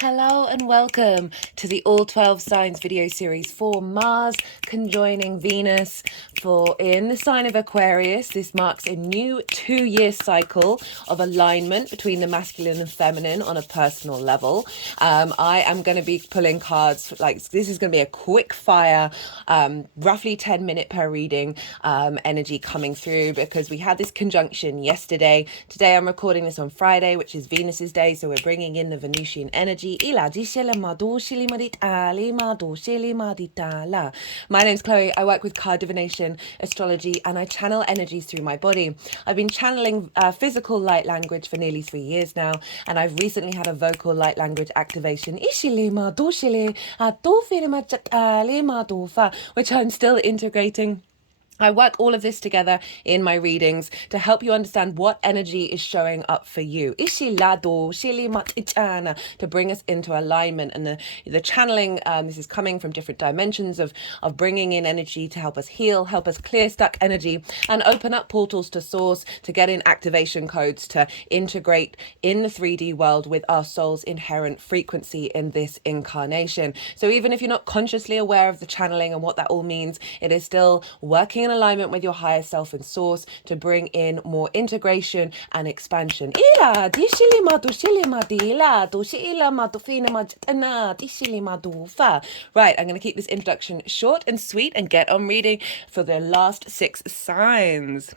Hello and welcome to the All 12 Signs video series for Mars conjoining Venus for in the sign of Aquarius. This marks a new 2-year cycle of alignment between the masculine and feminine on a personal level. I am going to be pulling cards, like this is going to be a quick fire, roughly 10-minute per reading energy coming through because we had this conjunction yesterday. Today I'm recording this on Friday, which is Venus's day, so we're bringing in the Venusian energy. My name's Chloe. I work with card divination, astrology, and I channel energies through my body. I've been channeling physical light language for nearly 3 years now, and I've recently had a vocal light language activation, which I'm still integrating. I work all of this together in my readings to help you understand what energy is showing up for you. To bring us into alignment. And the channeling, this is coming from different dimensions of bringing in energy to help us heal, help us clear stuck energy, and open up portals to source, to get in activation codes, to integrate in the 3D world with our soul's inherent frequency in this incarnation. So even if you're not consciously aware of the channeling and what that all means, it is still working in alignment with your higher self and source to bring in more integration and expansion. Right, I'm going to keep this introduction short and sweet and get on reading for the last 6 signs.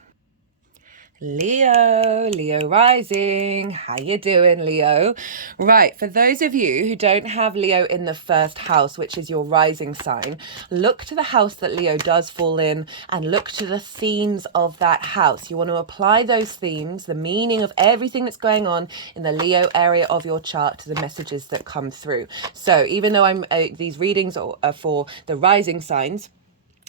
Leo rising. How you doing, Leo? Right, for those of you who don't have Leo in the first house, which is your rising sign, look to the house that Leo does fall in and look to the themes of that house. You want to apply those themes, the meaning of everything that's going on in the Leo area of your chart to the messages that come through. So even though these readings are for the rising signs,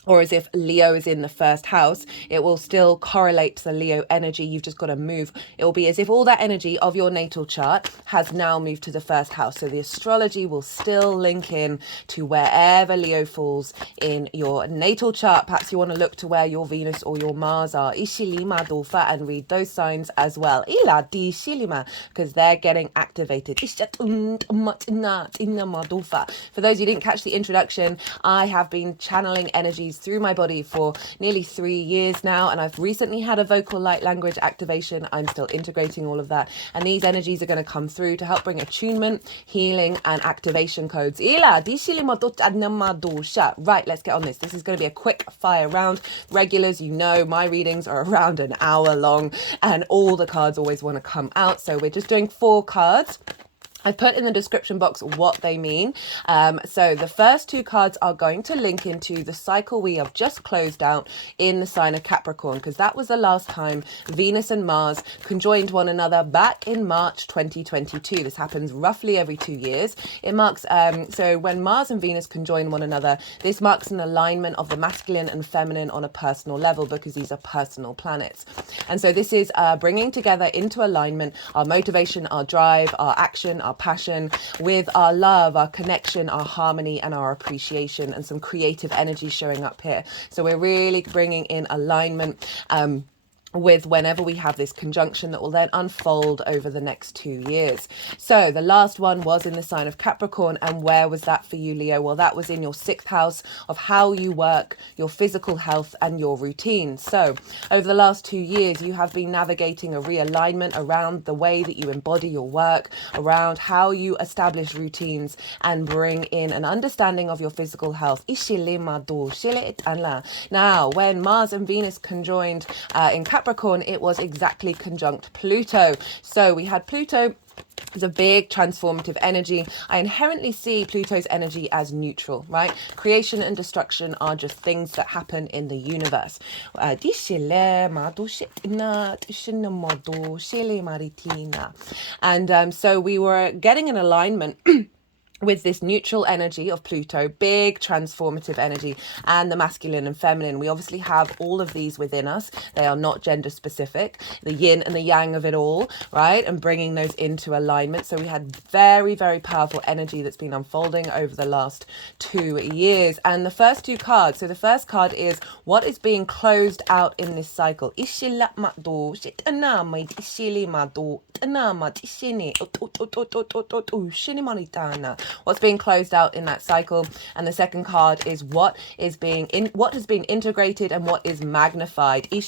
or as if Leo is in the first house, it will still correlate to the Leo energy. You've just got to move. It will be as if all that energy of your natal chart has now moved to the first house. So the astrology will still link in to wherever Leo falls in your natal chart. Perhaps you want to look to where your Venus or your Mars are. And read those signs as well. Because they're getting activated. For those who didn't catch the introduction, I have been channeling energies through my body for nearly 3 years now, and I've recently had a vocal light language activation. I'm still integrating all of that, and these energies are going to come through to help bring attunement, healing, and activation codes. Right, let's get on this. This is going to be a quick fire round. Regulars, you know my readings are around an hour long, and all the cards always want to come out, so we're just doing 4 cards. I've put in the description box what they mean. So the first 2 cards are going to link into the cycle we have just closed out in the sign of Capricorn, because that was the last time Venus and Mars conjoined one another back in March 2022. This happens roughly every 2 years. It marks, so when Mars and Venus conjoin one another, this marks an alignment of the masculine and feminine on a personal level, because these are personal planets. And so this is bringing together into alignment our motivation, our drive, our action, our passion with our love, our connection, our harmony, and our appreciation, and some creative energy showing up here. So we're really bringing in alignment with whenever we have this conjunction that will then unfold over the next 2 years. So the last one was in the sign of Capricorn. And where was that for you, Leo? Well, that was in your 6th house of how you work, your physical health, and your routine. So over the last 2 years, you have been navigating a realignment around the way that you embody your work, around how you establish routines and bring in an understanding of your physical health. Now, when Mars and Venus conjoined in Capricorn, it was exactly conjunct Pluto. So we had Pluto. It's a big transformative energy. I inherently see Pluto's energy as neutral, right? Creation and destruction are just things that happen in the universe. And so we were getting an alignment with this neutral energy of Pluto, big transformative energy, and the masculine and feminine. We obviously have all of these within us. They are not gender specific, the yin and the yang of it all, right? And bringing those into alignment. So we had very, very powerful energy that's been unfolding over the last 2 years. And the first two cards, so the first card is what is being closed out in this cycle. What's being closed out in that cycle. And the second card is what has been integrated and what is magnified. So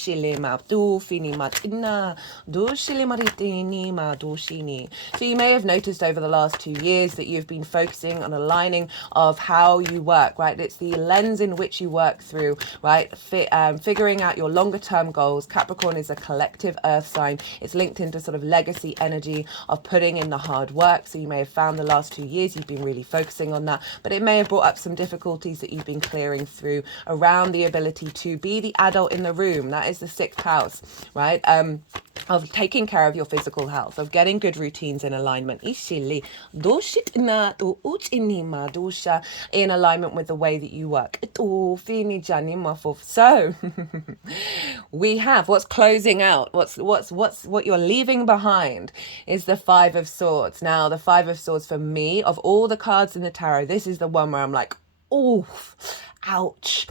you may have noticed over the last 2 years that you've been focusing on aligning of how you work, right? It's the lens in which you work through, right? Figuring out your longer term goals. Capricorn is a collective earth sign. It's linked into sort of legacy energy of putting in the hard work. So you may have found the last 2 years you've been really focusing on that, but it may have brought up some difficulties that you've been clearing through around the ability to be the adult in the room. That is the 6th house, right? Of taking care of your physical health, of getting good routines in alignment, in alignment with the way that you work. So we have what's closing out, what you're leaving behind is the 5 of Swords. Now the 5 of Swords, for me, of all the cards in the tarot, this is the one where I'm like, oh, ouch.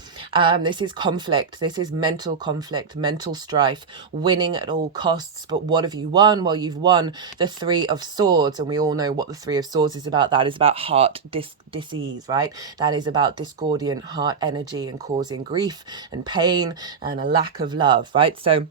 This is conflict. This is mental conflict, mental strife, winning at all costs. But what have you won? Well, you've won the 3 of Swords. And we all know what the 3 of Swords is about. That is about heart disease, right? That is about discordant heart energy and causing grief and pain and a lack of love, right? So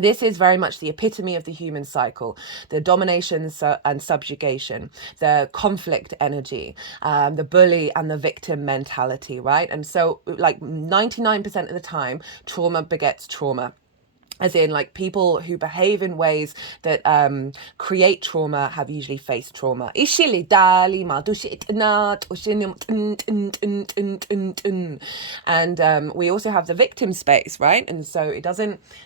this is very much the epitome of the human cycle, the domination and subjugation, the conflict energy, the bully and the victim mentality, right? And so like 99% of the time, trauma begets trauma. As in, like, people who behave in ways that create trauma have usually faced trauma. And we also have the victim space, right? And so this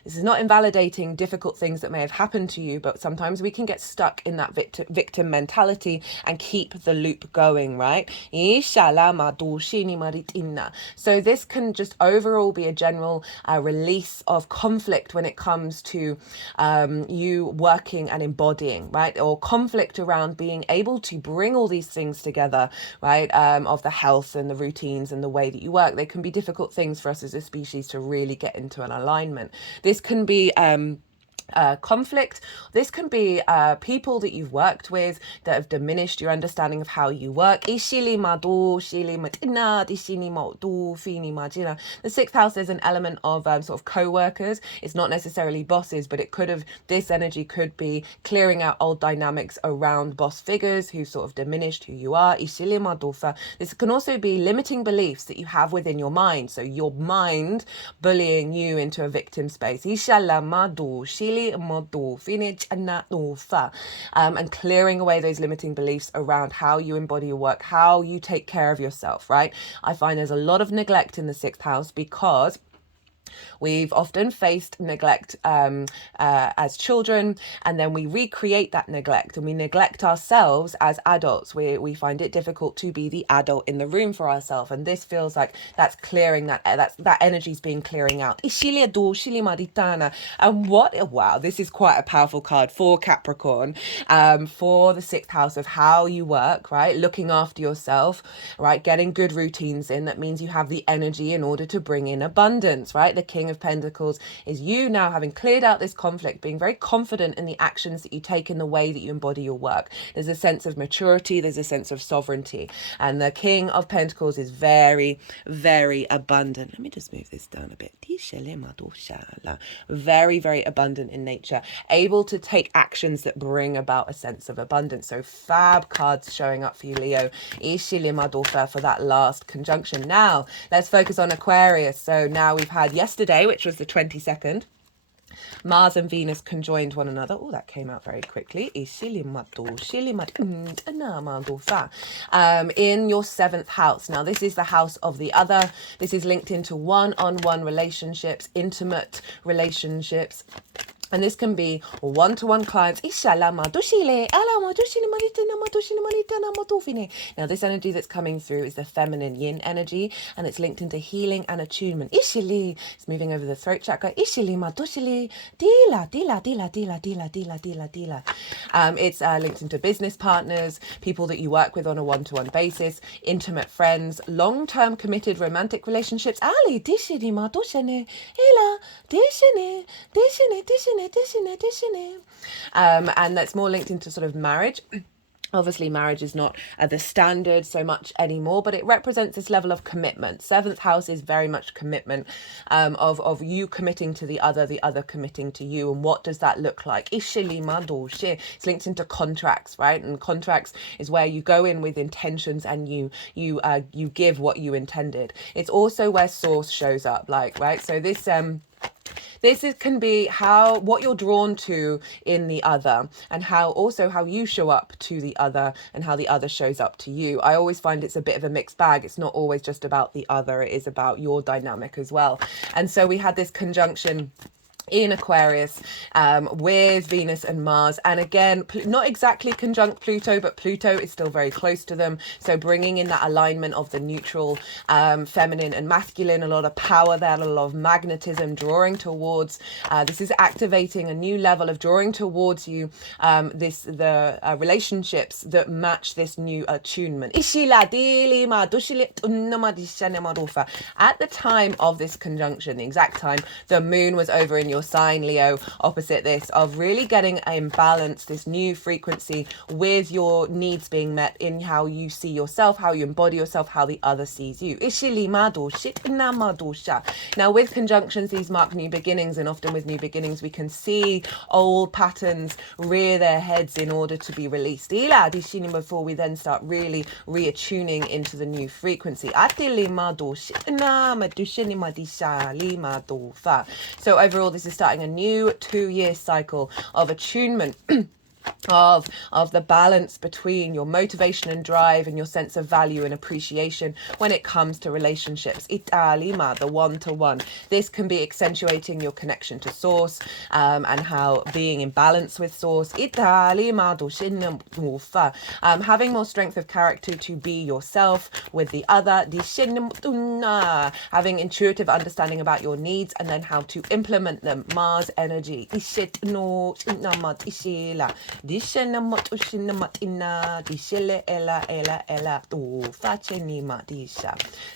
is not invalidating difficult things that may have happened to you, but sometimes we can get stuck in that victim mentality and keep the loop going, right? So this can just overall be a general release of conflict when it comes to you working and embodying, right? Or conflict around being able to bring all these things together, right? Of the health and the routines and the way that you work. They can be difficult things for us as a species to really get into an alignment. This can be conflict. This can be people that you've worked with that have diminished your understanding of how you work. The 6th house is an element of sort of co-workers. It's not necessarily bosses, but this energy could be clearing out old dynamics around boss figures who sort of diminished who you are. This can also be limiting beliefs that you have within your mind. So your mind bullying you into a victim space. And clearing away those limiting beliefs around how you embody your work, how you take care of yourself, right? I find there's a lot of neglect in the 6th house because we've often faced neglect as children, and then we recreate that neglect and we neglect ourselves as adults. We find it difficult to be the adult in the room for ourselves, and this feels like that's clearing that energy's being clearing out. And wow, this is quite a powerful card for Capricorn, for the 6th house of how you work, right? Looking after yourself, right? Getting good routines in. That means you have the energy in order to bring in abundance, right? The King of Pentacles is you now having cleared out this conflict, being very confident in the actions that you take in the way that you embody your work. There's a sense of maturity, there's a sense of sovereignty, and the King of Pentacles is very, very abundant. Let me just move this down a bit. Very, very abundant in nature, able to take actions that bring about a sense of abundance. So fab cards showing up for you, Leo, for that last conjunction. Now let's focus on Aquarius. So now we've had yesterday, which was the 22nd, Mars and Venus conjoined one another. Oh, that came out very quickly. In your 7th house. Now, this is the house of the other. This is linked into one-on-one relationships, intimate relationships. And this can be one-to-one clients. Now, this energy that's coming through is the feminine yin energy, and it's linked into healing and attunement. It's moving over the throat chakra. It's linked into business partners, people that you work with on a one-to-one basis, intimate friends, long-term committed romantic relationships. And that's more linked into sort of marriage. Obviously, marriage is not the standard so much anymore, but it represents this level of commitment. Seventh house is very much commitment, of you committing to the other committing to you. And what does that look like? It's linked into contracts, right? And contracts is where you go in with intentions and you give what you intended. It's also where source shows up, like, right? So this can be what you're drawn to in the other, and how you show up to the other and how the other shows up to you. I always find it's a bit of a mixed bag. It's not always just about the other, it is about your dynamic as well. And so we had this conjunction in Aquarius with Venus and Mars, and again, not exactly conjunct Pluto, but Pluto is still very close to them, so bringing in that alignment of the neutral, feminine and masculine, a lot of power there, a lot of magnetism, drawing towards, this is activating a new level of drawing towards you, the relationships that match this new attunement. At the time of this conjunction, the exact time, the moon was over in your sign, Leo, opposite this, of really getting in balance, this new frequency with your needs being met in how you see yourself, how you embody yourself, how the other sees you. Now, with conjunctions, these mark new beginnings, and often with new beginnings, we can see old patterns rear their heads in order to be released before we then start really reattuning into the new frequency. So overall, this is starting a new 2-year cycle of attunement of the balance between your motivation and drive and your sense of value and appreciation when it comes to relationships. Italima, the one-to-one. This can be accentuating your connection to source, and how being in balance with source. Italima, having more strength of character to be yourself with the other. Having intuitive understanding about your needs and then how to implement them. Mars energy.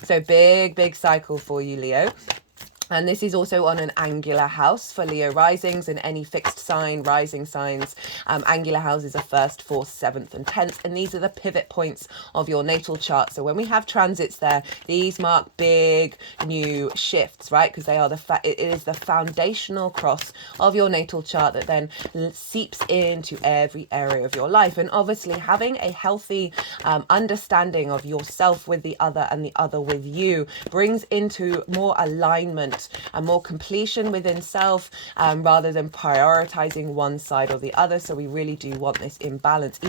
So big cycle for you, Leo. And this is also on an angular house for Leo risings and any fixed sign rising signs. Angular houses are 1st, 4th, 7th and 10th. And these are the pivot points of your natal chart. So when we have transits there, these mark big new shifts, right? Because they are it is the foundational cross of your natal chart that then seeps into every area of your life. And obviously having a healthy understanding of yourself with the other and the other with you brings into more alignment and more completion within self, rather than prioritizing one side or the other. So we really do want this imbalance.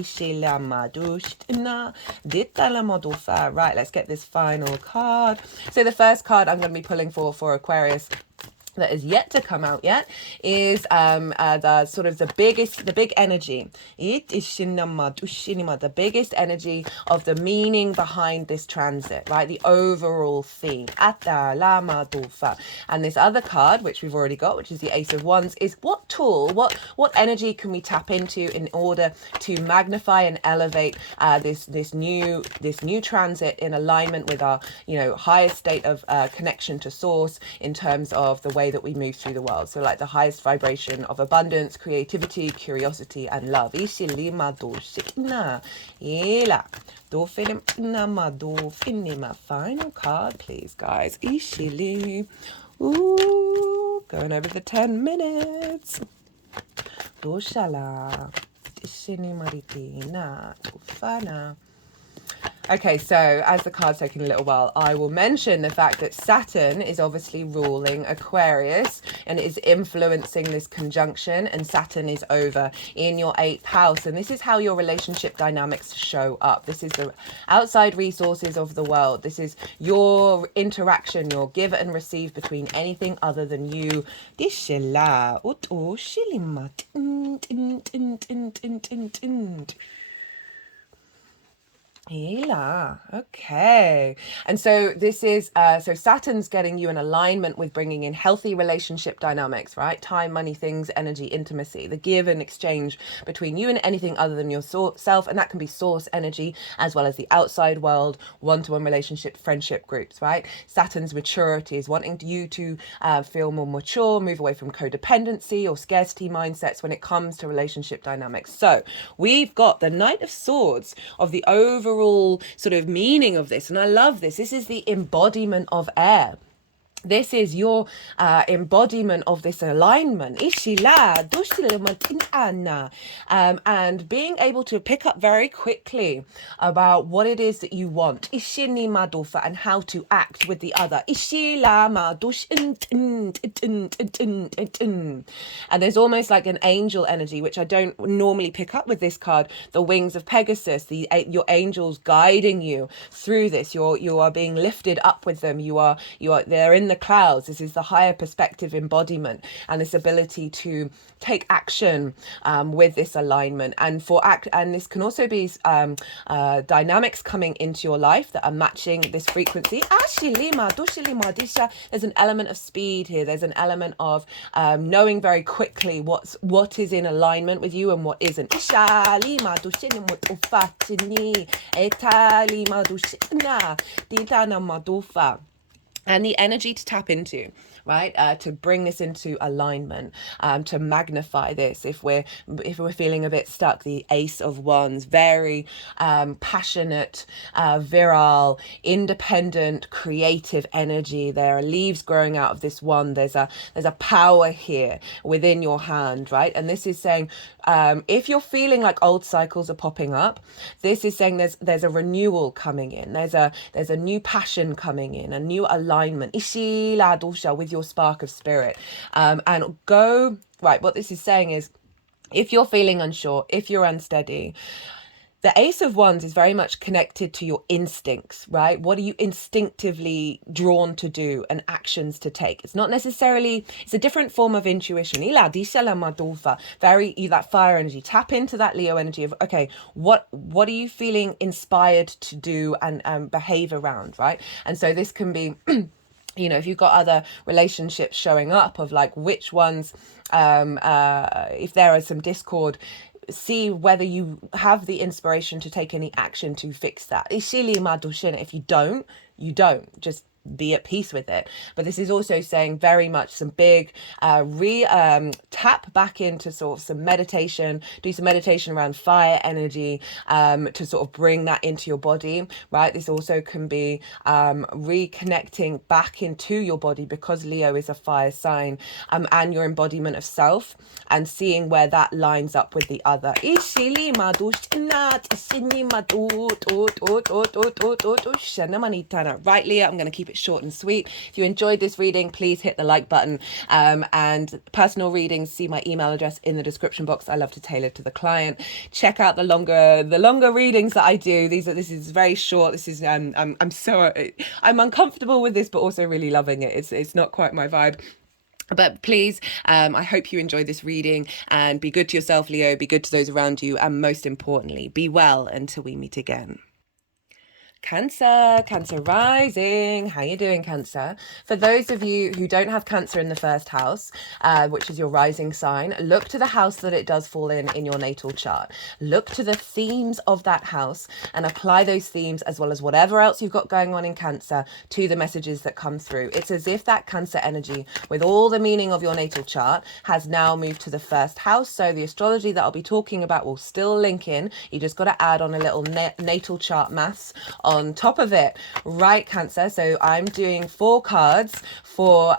Right, let's get this final card. So the first card I'm going to be pulling for Aquarius that is yet to come out yet is the sort of the big energy. It is the biggest energy of the meaning behind this transit, right? The overall theme. And this other card, which we've already got, which is the Ace of Wands, is what tool, what energy can we tap into in order to magnify and elevate this new transit in alignment with our highest state of connection to source in terms of the way that we move through the world. So like the highest vibration of abundance, creativity, curiosity and love. My final card, please, guys. Ooh, going over the 10 minutes. Okay, so as the card's taking a little while, I will mention the fact that Saturn is obviously ruling Aquarius and is influencing this conjunction, and Saturn is over in your 8th house. And this is how your relationship dynamics show up. This is the outside resources of the world. This is your interaction, your give and receive between anything other than you. Hila. Okay. And so this is, so Saturn's getting you in alignment with bringing in healthy relationship dynamics, right? Time, money, things, energy, intimacy, the give and exchange between you and anything other than yourself. And that can be source energy as well as the outside world, one-to-one relationship, friendship groups, right? Saturn's maturity is wanting you to feel more mature, move away from codependency or scarcity mindsets when it comes to relationship dynamics. So we've got the Knight of Swords of the overall sort of meaning of this, and I love this. This is the embodiment of air. This is your embodiment of this alignment. And being able to pick up very quickly about what it is that you want and how to act with the other. And there's almost like an angel energy, which I don't normally pick up with this card. The wings of Pegasus, your angels guiding you through this. You are being lifted up with them. They're in the clouds. This is the higher perspective embodiment and this ability to take action with this alignment, and this can also be dynamics coming into your life that are matching this frequency. There's an element of speed here. There's an element of knowing very quickly what is in alignment with you and what isn't. And the energy to tap into, right? To bring this into alignment, to magnify this. If we're feeling a bit stuck, the Ace of Wands, very passionate, virile, independent, creative energy. There are leaves growing out of this wand. There's a power here within your hand, right? And this is saying, if you're feeling like old cycles are popping up, this is saying there's a renewal coming in. There's a new passion coming in, a new alignment with your spark of spirit. And go right. What this is saying is, if you're feeling unsure, if you're unsteady, the Ace of Wands is very much connected to your instincts, right? What are you instinctively drawn to do and actions to take? It's not necessarily, it's a different form of intuition. Very that fire energy. Tap into that Leo energy of, okay, what are you feeling inspired to do and behave around, right? And so this can be if you've got other relationships showing up of like which ones, if there is some discord, see whether you have the inspiration to take any action to fix that. If you don't, you don't. Just be at peace with it. But this is also saying very much some big tap back into sort of some meditation, do some meditation around fire energy to sort of bring that into your body, right? This also can be reconnecting back into your body, because Leo is a fire sign, and your embodiment of self, and seeing where that lines up with the other. Right, Leo, I'm going to keep it short and sweet. If you enjoyed this reading, please hit the like button, and personal readings, see my email address in the description box. I love to tailor to the client. Check out the longer readings that I do. This is very short. This is I'm uncomfortable with this, but also really loving it. It's not quite my vibe. But please, I hope you enjoyed this reading, and be good to yourself, Leo, be good to those around you, and most importantly, be well until we meet again. Cancer rising. How you doing, Cancer? For those of you who don't have Cancer in the first house, which is your rising sign, look to the house that it does fall in your natal chart. Look to the themes of that house and apply those themes, as well as whatever else you've got going on in Cancer, to the messages that come through. It's as if that Cancer energy, with all the meaning of your natal chart, has now moved to the first house. So the astrology that I'll be talking about will still link in. You just got to add on a little natal chart maths on top of it, right, Cancer? So I'm doing 4 cards for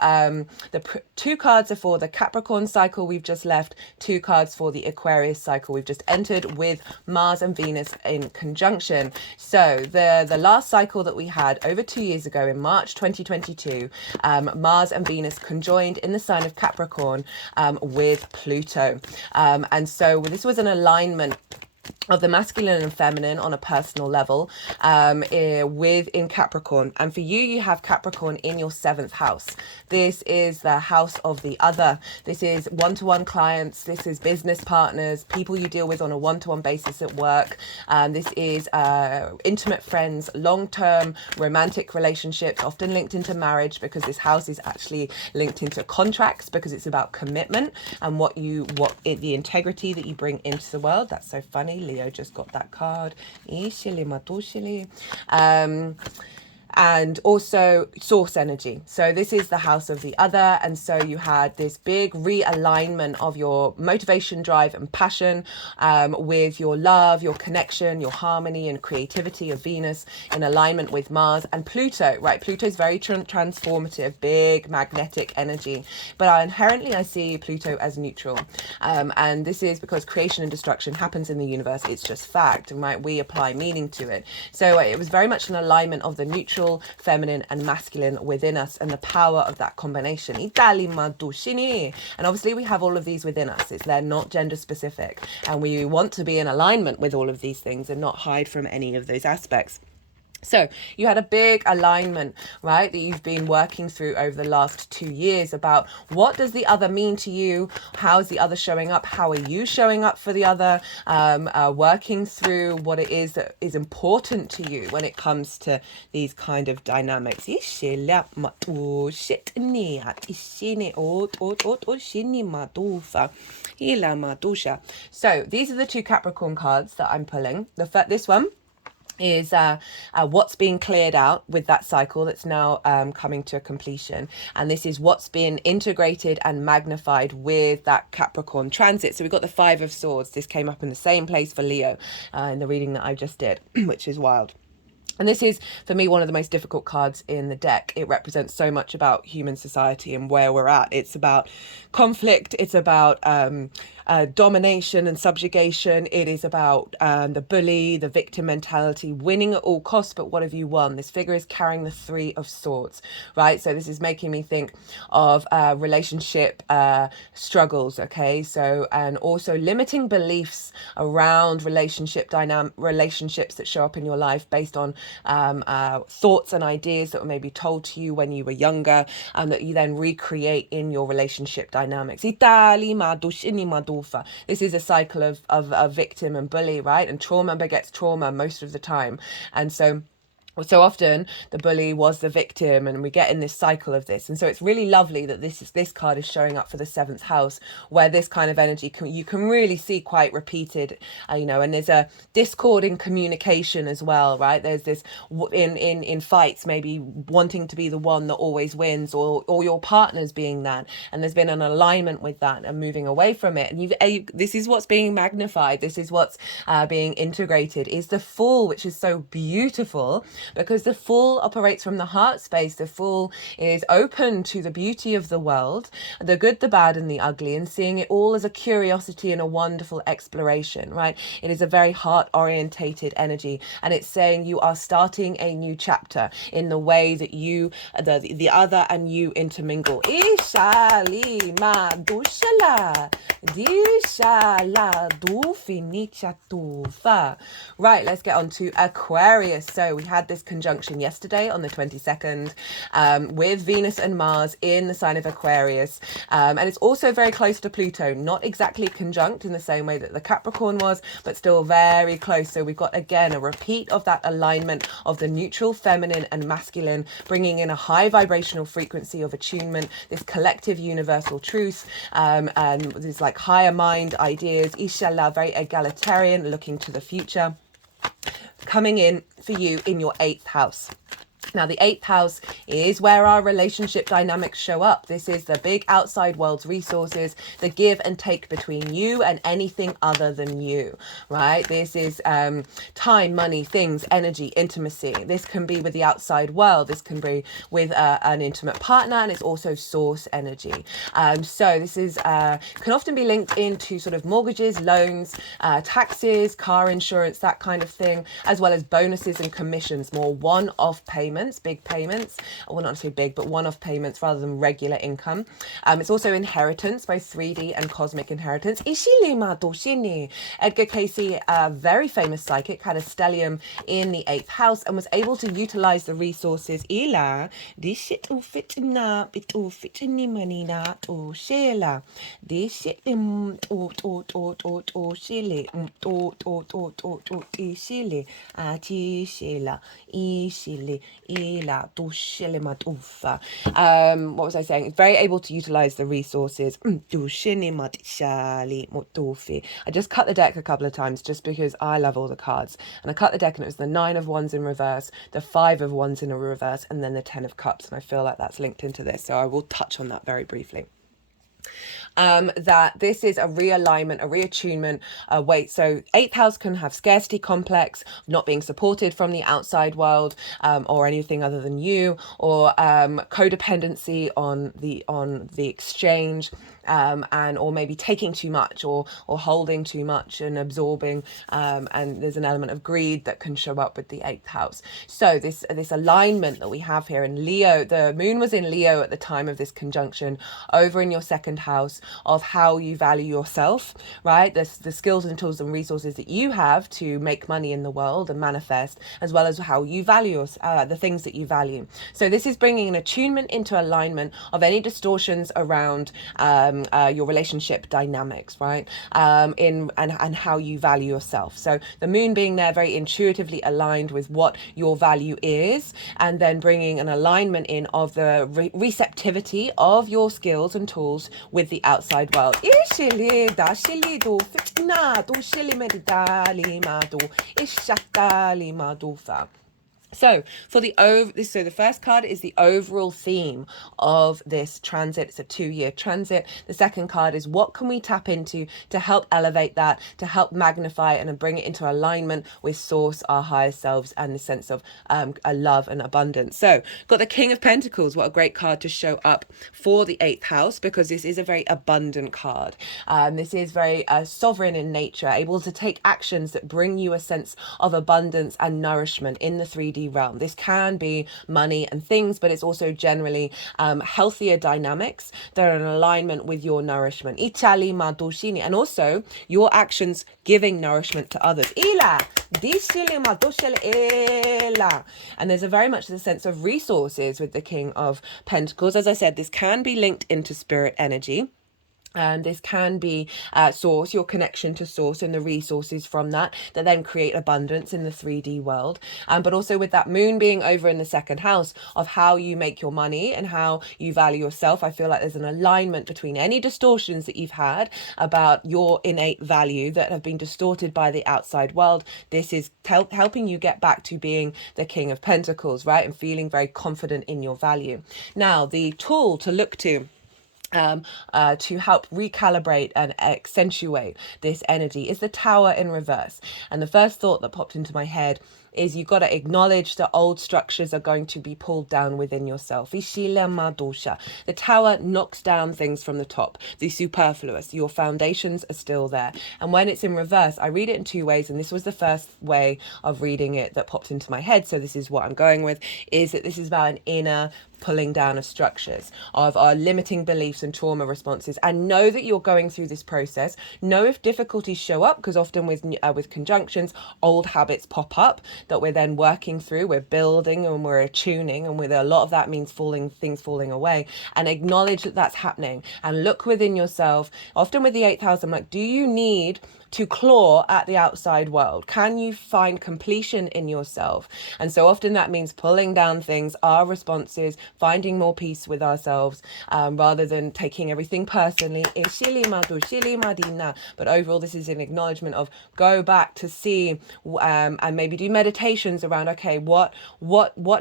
the 2 cards are for the Capricorn cycle we've just left, 2 cards for the Aquarius cycle we've just entered, with Mars and Venus in conjunction. So the last cycle that we had over 2 years ago in March 2022, Mars and Venus conjoined in the sign of Capricorn with Pluto. And so this was an alignment of the masculine and feminine on a personal level within Capricorn. And for you, you have Capricorn in your 7th house. This is the house of the other. This is one-to-one clients. This is business partners, people you deal with on a one-to-one basis at work. This is intimate friends, long-term romantic relationships, often linked into marriage, because this house is actually linked into contracts, because it's about commitment and the integrity that you bring into the world. That's so funny. Leo just got that card. And also source energy. So this is the house of the other. And so you had this big realignment of your motivation, drive and passion with your love, your connection, your harmony and creativity of Venus in alignment with Mars and Pluto, right? Pluto's very transformative, big magnetic energy. But inherently I see Pluto as neutral. And this is because creation and destruction happens in the universe. It's just fact, right? We apply meaning to it. So it was very much an alignment of the neutral, feminine and masculine within us, and the power of that combination. And obviously we have all of these within us. They're not gender specific, and we want to be in alignment with all of these things and not hide from any of those aspects. So you had a big alignment, right, that you've been working through over the last 2 years about what does the other mean to you? How is the other showing up? How are you showing up for the other? Working through what it is that is important to you when it comes to these kind of dynamics. So these are the 2 Capricorn cards that I'm pulling. This one is what's being cleared out with that cycle that's now coming to a completion, and this is what's been integrated and magnified with that Capricorn transit. So we've got the 5 of Swords. This came up in the same place for Leo in the reading that I just did, which is wild. And this is, for me, one of the most difficult cards in the deck. It represents so much about human society and where we're at. It's about conflict. It's about domination and subjugation. It is about the bully, the victim mentality, winning at all costs. But what have you won? This figure is carrying the 3 of Swords, right? So this is making me think of relationship struggles, okay? So, and also limiting beliefs around relationships that show up in your life based on thoughts and ideas that were maybe told to you when you were younger, that you then recreate in your relationship dynamics. This is a cycle of victim and bully, right? And trauma begets trauma most of the time. And so often the bully was the victim, and we get in this cycle of this. And so it's really lovely that this card is showing up for the 7th house, where this kind of energy you can really see quite repeated, and there's a discord in communication as well, right? There's this in fights, maybe wanting to be the one that always wins, or your partner's being that, and there's been an alignment with that and moving away from it. And this is what's being magnified. This is what's being integrated, is the Fool, which is so beautiful, because the Fool operates from the heart space. The Fool is open to the beauty of the world, the good, the bad and the ugly, and seeing it all as a curiosity and a wonderful exploration, right? It is a very heart orientated energy, and it's saying you are starting a new chapter in the way that you, the other and you intermingle. Right, let's get on to Aquarius. So we had this conjunction yesterday on the 22nd with Venus and Mars in the sign of Aquarius, and it's also very close to Pluto, not exactly conjunct in the same way that the Capricorn was, but still very close. So we've got again a repeat of that alignment of the neutral, feminine and masculine, bringing in a high vibrational frequency of attunement, this collective universal truth, and these like higher mind ideas, inshallah, very egalitarian, looking to the future, coming in for you in your 8th house. Now, the 8th house is where our relationship dynamics show up. This is the big outside world's resources, the give and take between you and anything other than you, right? This is time, money, things, energy, intimacy. This can be with the outside world. This can be with an intimate partner, and it's also source energy. So this is can often be linked into sort of mortgages, loans, taxes, car insurance, that kind of thing, as well as bonuses and commissions, more one-off payments, big payments, well, not necessarily big, but one-off payments rather than regular income. It's also inheritance, both 3D and cosmic inheritance. Edgar Cayce, a very famous psychic, had a stellium in the 8th house and was able to utilize the resources. This shit all fit na, it all fit in the money na, oh shela. This shit what was I saying? It's very able to utilize the resources. I just cut the deck a couple of times just because I love all the cards. And I cut the deck and it was the 9 of Wands in reverse, the 5 of Wands in a reverse, and then the 10 of Cups. And I feel like that's linked into this. So I will touch on that very briefly. That this is a realignment, a reattunement, Waite. So 8th house can have scarcity complex, not being supported from the outside world, or anything other than you, or codependency on the exchange, and or maybe taking too much or holding too much and absorbing, and there's an element of greed that can show up with the 8th house. So this alignment that we have here in Leo, the moon was in Leo at the time of this conjunction, over in your 2nd house, of how you value yourself, right? The skills and tools and resources that you have to make money in the world and manifest, as well as how you value the things that you value. So this is bringing an attunement into alignment of any distortions around your relationship dynamics, right? And how you value yourself. So the moon being there very intuitively aligned with what your value is, and then bringing an alignment in of the receptivity of your skills and tools with the outside world. So for the first card is the overall theme of this transit. It's a 2-year transit. The second card is what can we tap into to help elevate that, to help magnify it and bring it into alignment with source, our higher selves, and the sense of a love and abundance. So got the King of Pentacles. What a great card to show up for the 8th house, because this is a very abundant card. This is very sovereign in nature, able to take actions that bring you a sense of abundance and nourishment in the 3D realm. This can be money and things, but it's also generally healthier dynamics that are in alignment with your nourishment. And also your actions giving nourishment to others. And there's a very much the sense of resources with the King of Pentacles. As I said, this can be linked into spirit energy. And this can be source, your connection to source and the resources from that then create abundance in the 3D world. But also with that moon being over in the 2nd house of how you make your money and how you value yourself, I feel like there's an alignment between any distortions that you've had about your innate value that have been distorted by the outside world. This is helping you get back to being the King of Pentacles, right? And feeling very confident in your value. Now, the tool to look to help recalibrate and accentuate this energy is the Tower in reverse. And the first thought that popped into my head is you've got to acknowledge that old structures are going to be pulled down within yourself. The Tower knocks down things from the top, the superfluous. Your foundations are still there. And when it's in reverse, I read it in 2 ways, and this was the first way of reading it that popped into my head, so this is what I'm going with, is that this is about an inner pulling down of structures, of our limiting beliefs and trauma responses. And know that you're going through this process. Know if difficulties show up, because often with conjunctions, old habits pop up that we're then working through, we're building and we're attuning, and with a lot of that means things falling away. And acknowledge that that's happening, and look within yourself. Often with the 8th house, I'm like, do you need to claw at the outside world? Can you find completion in yourself? And so often that means pulling down things, our responses, finding more peace with ourselves, rather than taking everything personally. But overall, this is an acknowledgement of go back to see, and maybe do meditation meditations around, okay, what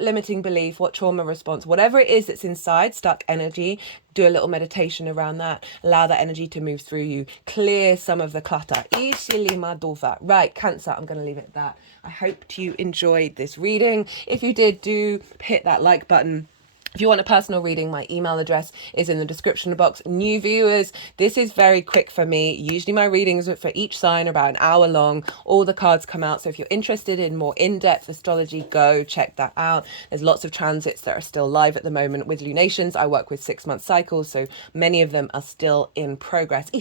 limiting belief, what trauma response, whatever it is that's inside, stuck energy, do a little meditation around that. Allow that energy to move through you. Clear some of the clutter. Right, Cancer, I'm going to leave it at that. I hope you enjoyed this reading. If you did, do hit that like button. If you want a personal reading, my email address is in the description box. New viewers, this is very quick for me. Usually my readings for each sign are about an hour long. All the cards come out. So if you're interested in more in-depth astrology, go check that out. There's lots of transits that are still live at the moment with lunations. I work with 6-month cycles, so many of them are still in progress.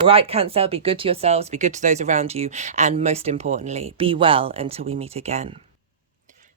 Right, Cancer, be good to yourselves, be good to those around you, and most importantly, be well until we meet again.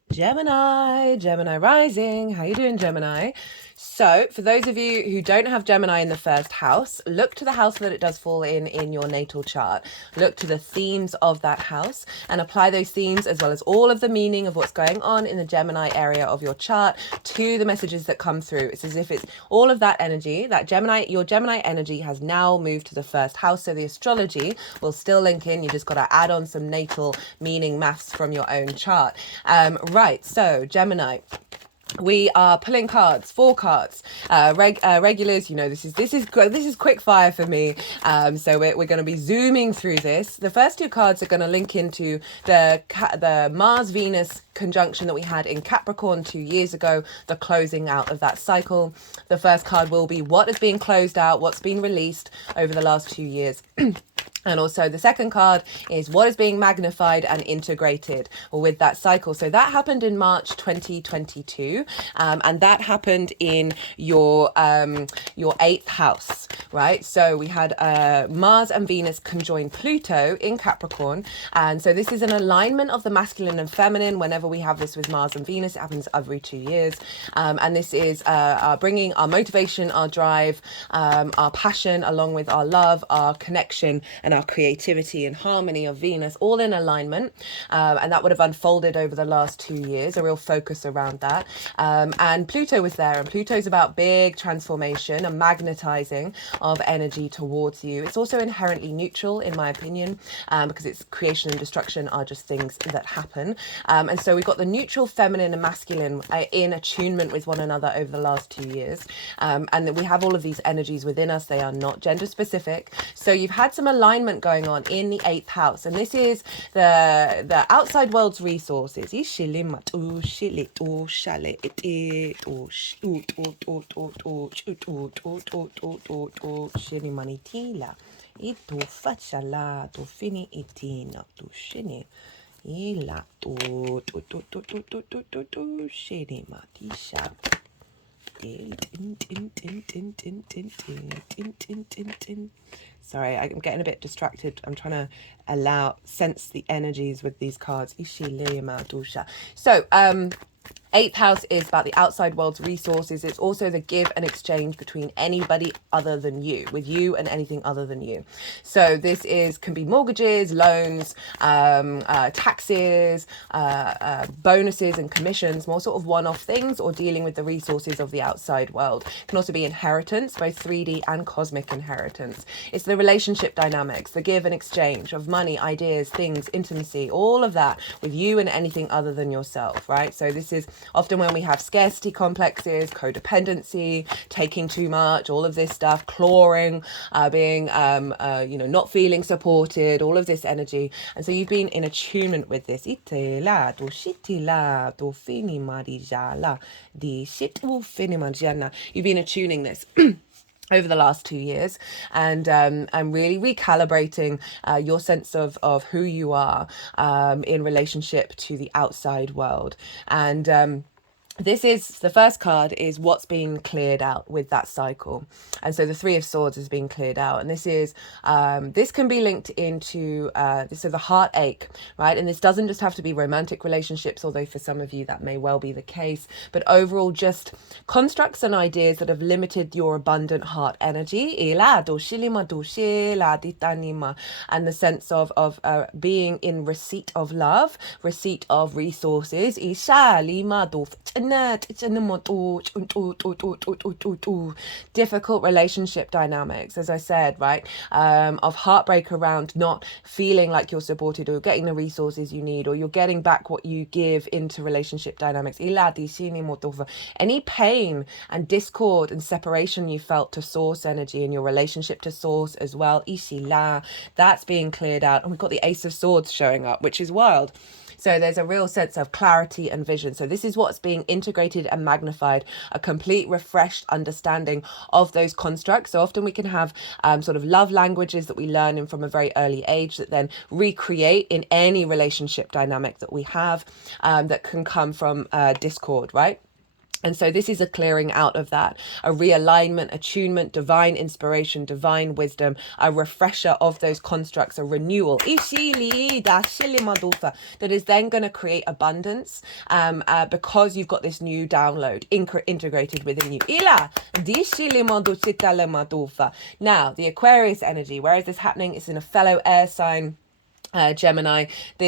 Gemini rising. How you doing, Gemini? So for those of you who don't have Gemini in the first house, look to the house that it does fall in your natal chart. Look to the themes of that house and apply those themes as well as all of the meaning of what's going on in the Gemini area of your chart to the messages that come through. It's as if it's all of that energy, that Gemini, your Gemini energy has now moved to the first house. So the astrology will still link in. You just got to add on some natal meaning maths from your own chart. Right. So Gemini. We are pulling cards, 4 cards, regulars. You know, this is quick fire for me. So we're going to be zooming through this. The first 2 cards are going to link into the Mars-Venus conjunction that we had in Capricorn 2 years ago, the closing out of that cycle. The first card will be what is being closed out, what's been released over the last 2 years. And also the second card is what is being magnified and integrated with that cycle. So that happened in March 2022. And that happened in your 8th house, right? So we had Mars and Venus conjoin Pluto in Capricorn. And so this is an alignment of the masculine and feminine. Whenever we have this with Mars and Venus, it happens every 2 years. And this is bringing our motivation, our drive, our passion, along with our love, our connection, and our creativity and harmony of Venus, all in alignment. And that would have unfolded over the last 2 years, a real focus around that. And Pluto was there, and Pluto's about big transformation and magnetizing of energy towards you. It's also inherently neutral, in my opinion, because it's creation and destruction are just things that happen. And so we've got the neutral feminine and masculine in attunement with one another over the last 2 years. And we have all of these energies within us. They are not gender specific. So you've had some alignment going on in the 8th house, and this is the outside world's resources. Sorry, I'm getting a bit distracted. I'm trying to sense the energies with these cards. So, 8th house is about the outside world's resources. It's also the give and exchange between anybody other than you, with you and anything other than you. So this can be mortgages, loans, taxes, bonuses and commissions, more sort of one-off things, or dealing with the resources of the outside world. It can also be inheritance, both 3D and cosmic inheritance. It's the relationship dynamics, the give and exchange of money, ideas, things, intimacy, all of that with you and anything other than yourself, right? So this is often when we have scarcity complexes, codependency, taking too much, all of this stuff, clawing, being, not feeling supported, all of this energy. And so you've been in attunement with this. You've been attuning this over the last 2 years, and really recalibrating your sense of who you are in relationship to the outside world. And this is the first card is what's been cleared out with that cycle. And so the 3 of Swords has been cleared out, and this is this can be linked into the heartache, right? And this doesn't just have to be romantic relationships, although for some of you that may well be the case, but overall just constructs and ideas that have limited your abundant heart energy, and the sense of being in receipt of love, receipt of resources, difficult relationship dynamics, as I said, right? Of heartbreak around not feeling like you're supported or getting the resources you need, or you're getting back what you give into relationship dynamics. Any pain and discord and separation you felt to source energy in your relationship to source as well. That's being cleared out. And we've got the Ace of Swords showing up, which is wild. So there's a real sense of clarity and vision. So this is what's being integrated and magnified, a complete refreshed understanding of those constructs. So often we can have sort of love languages that we learn in from a very early age that then recreate in any relationship dynamic that we have that can come from discord, right? And so this is a clearing out of that, a realignment, attunement, divine inspiration, divine wisdom, a refresher of those constructs, a renewal that is then going to create abundance because you've got this new download integrated within you. Now, the Aquarius energy, where is this happening? It's in a fellow air sign. Gemini.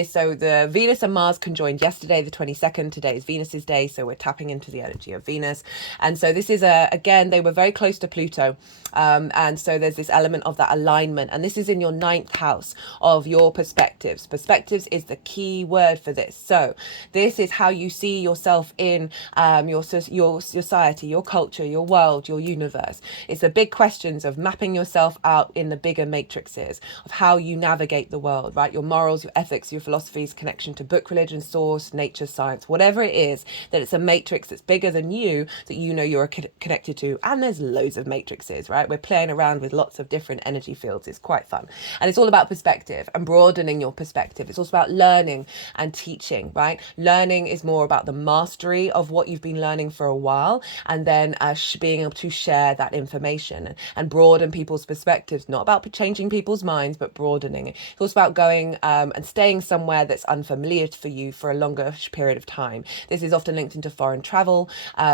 So the Venus and Mars conjoined yesterday, the 22nd. Today is Venus's day, so we're tapping into the energy of Venus. And so this is again, they were very close to Pluto, and so there's this element of that alignment, and this is in your 9th house of your perspectives. Perspectives is the key word for this. So this is how you see yourself in your society, your culture, your world, your universe. It's the big questions of mapping yourself out in the bigger matrices of how you navigate the world, right? Your morals, your ethics, your philosophies, connection to book, religion, source, nature, science, whatever it is, that it's a matrix that's bigger than you, that you know you're connected to. And there's loads of matrices, right? We're playing around with lots of different energy fields. It's quite fun. And it's all about perspective and broadening your perspective. It's also about learning and teaching, right? Learning is more about the mastery of what you've been learning for a while, and then being able to share that information and broaden people's perspectives, not about changing people's minds, but broadening it. It's also about going and staying somewhere that's unfamiliar for you for a longer period of time. This is often linked into foreign travel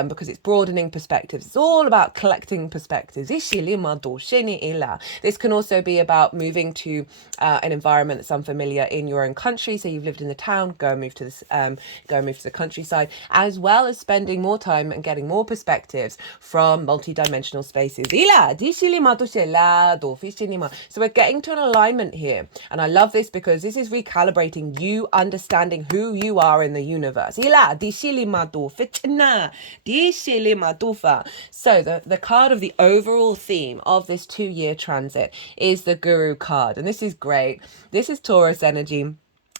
because it's broadening perspectives. It's all about collecting perspectives. This can also be about moving to an environment that's unfamiliar in your own country. So you've lived in the town, go and move to the countryside, as well as spending more time and getting more perspectives from multi-dimensional spaces. So we're getting to an alignment here, and I love this because this is recalibrating you, understanding who you are in the universe. So the card of the overall theme of this 2-year transit is the Guru card, and this is great. This is Taurus energy.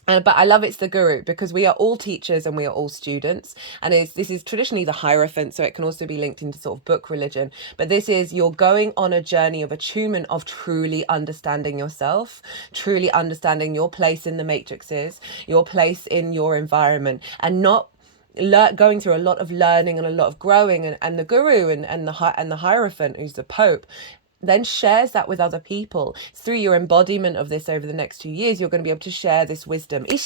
But I love it's the Guru because we are all teachers and we are all students, and this is traditionally the Hierophant, so it can also be linked into sort of book religion. But this is, you're going on a journey of attunement, of truly understanding yourself, truly understanding your place in the matrices, your place in your environment, and not going through a lot of learning and a lot of growing. And the Guru and the Hierophant, who's the Pope, then shares that with other people. Through your embodiment of this over the next 2 years, you're going to be able to share this wisdom. And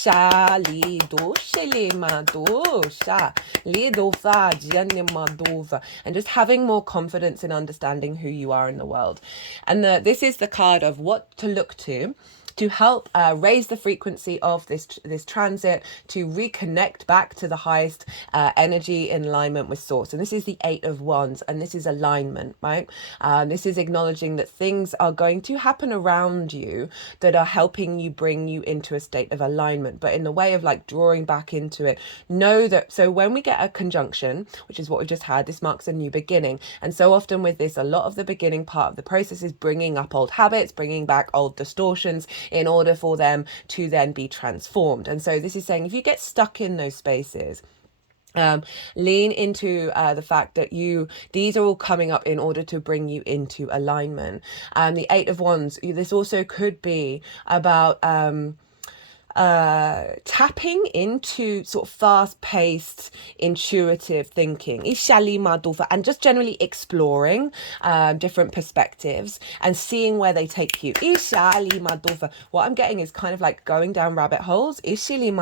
just having more confidence in understanding who you are in the world. And this is the card of what to look to help raise the frequency of this transit, to reconnect back to the highest energy in alignment with source. And this is the 8 of Wands, and this is alignment, right? This is acknowledging that things are going to happen around you that are helping you bring you into a state of alignment, but in the way of like drawing back into it. Know that, so when we get a conjunction, which is what we just had, this marks a new beginning. And so often with this, a lot of the beginning part of the process is bringing up old habits, bringing back old distortions, in order for them to then be transformed. And so this is saying, if you get stuck in those spaces, lean into the fact that these are all coming up in order to bring you into alignment. The 8 of Wands, this also could be about tapping into sort of fast-paced, intuitive thinking, and just generally exploring different perspectives and seeing where they take you. What I'm getting is kind of like going down rabbit holes and seeing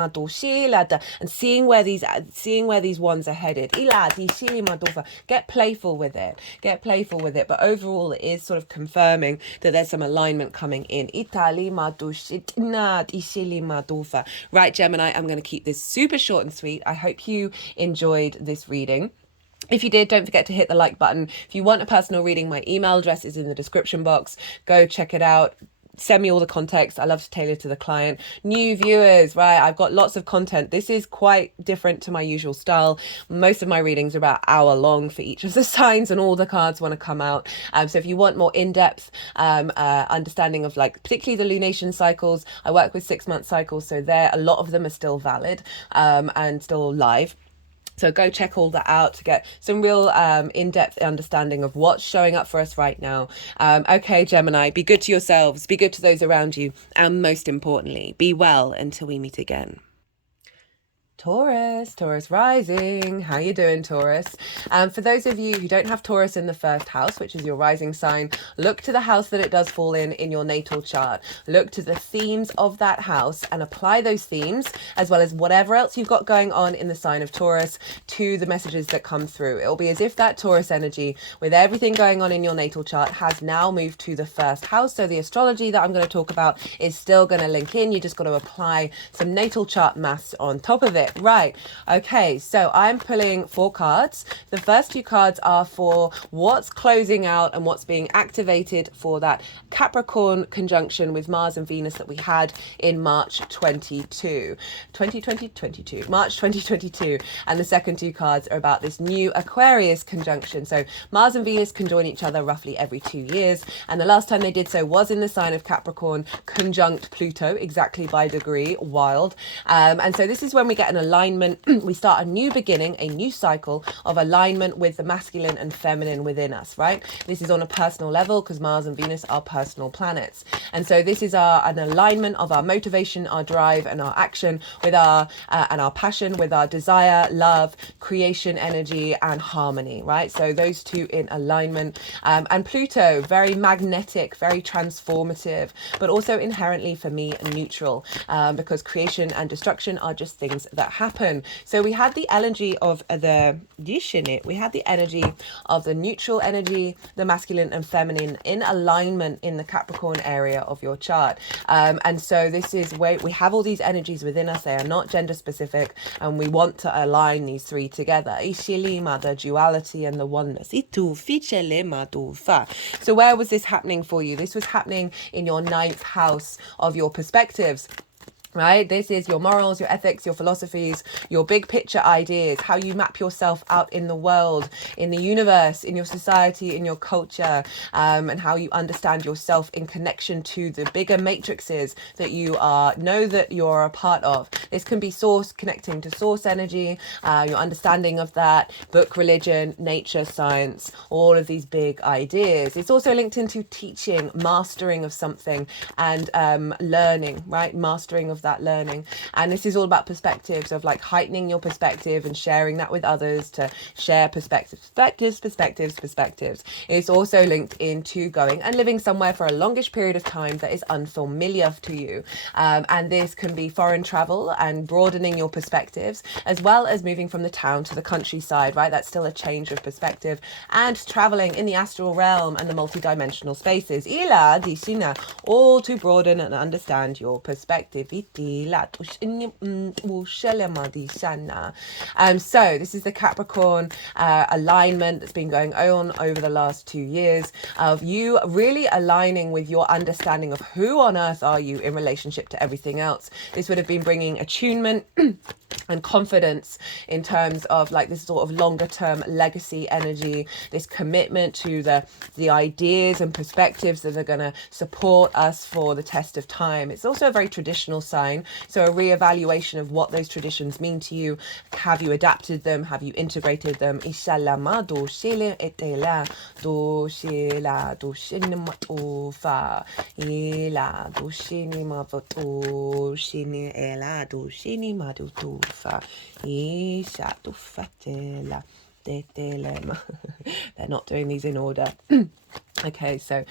where these ones are headed. Get playful with it. But overall, it is sort of confirming that there's some alignment coming in. Right, Gemini, I'm going to keep this super short and sweet. I hope you enjoyed this reading. If you did, don't forget to hit the like button. If you want a personal reading, my email address is in the description box. Go check it out. Send me all the context. I love to tailor to the client. New viewers, right? I've got lots of content. This is quite different to my usual style. Most of my readings are about an hour long for each of the signs, and all the cards want to come out. So if you want more in-depth understanding of, like, particularly the lunation cycles, I work with 6-month cycles, so a lot of them are still valid and still live. So go check all that out to get some real in-depth understanding of what's showing up for us right now. Okay, Gemini, be good to yourselves, be good to those around you, and most importantly, be well until we meet again. Taurus rising. How you doing, Taurus? For those of you who don't have Taurus in the first house, which is your rising sign, look to the house that it does fall in your natal chart. Look to the themes of that house and apply those themes, as well as whatever else you've got going on in the sign of Taurus, to the messages that come through. It'll be as if that Taurus energy, with everything going on in your natal chart, has now moved to the first house. So the astrology that I'm going to talk about is still going to link in. You just got to apply some natal chart maths on top of it. Right. Okay. So I'm pulling 4 cards. The first 2 cards are for what's closing out and what's being activated for that Capricorn conjunction with Mars and Venus that we had in March 2022. March 2022. And the second 2 cards are about this new Aquarius conjunction. So Mars and Venus can join each other roughly every 2 years. And the last time they did so was in the sign of Capricorn, conjunct Pluto, exactly by degree. Wild. And so this is when we get an alignment. We start a new beginning, a new cycle of alignment with the masculine and feminine within us, right? This is on a personal level because Mars and Venus are personal planets. And so this is an alignment of our motivation, our drive, and our action with our passion, with our desire, love, creation energy, and harmony, right? So those 2 in alignment. And Pluto, very magnetic, very transformative, but also inherently for me neutral, because creation and destruction are just things that happen. So we had the energy of the neutral energy, the masculine and feminine in alignment in the Capricorn area of your chart. And so this is where we have all these energies within us. They are not gender specific, and we want to align these 3 together. The duality and the oneness. So where was this happening for you? This was happening in your 9th house of your perspectives. Right? This is your morals, your ethics, your philosophies, your big picture ideas, how you map yourself out in the world, in the universe, in your society, in your culture, and how you understand yourself in connection to the bigger matrices that you know that you're a part of. This can be source, connecting to source energy, your understanding of that, book, religion, nature, science, all of these big ideas. It's also linked into teaching, mastering of something, and learning, right? Mastering of that learning. And this is all about perspectives, of like heightening your perspective and sharing that with others to share perspectives. It's also linked into going and living somewhere for a longish period of time that is unfamiliar to you. And this can be foreign travel and broadening your perspectives, as well as moving from the town to the countryside, right? That's still a change of perspective, and traveling in the astral realm and the multidimensional spaces. All to broaden and understand your perspective. So this is the Capricorn alignment that's been going on over the last 2 years, of you really aligning with your understanding of who on earth are you in relationship to everything else. This would have been bringing attunement and confidence in terms of like this sort of longer term legacy energy, this commitment to the ideas and perspectives that are going to support us for the test of time. It's also a very traditional sign, so a reevaluation of what those traditions mean to you. Have you adapted them? Have you integrated them? They're not doing these in order. Okay, so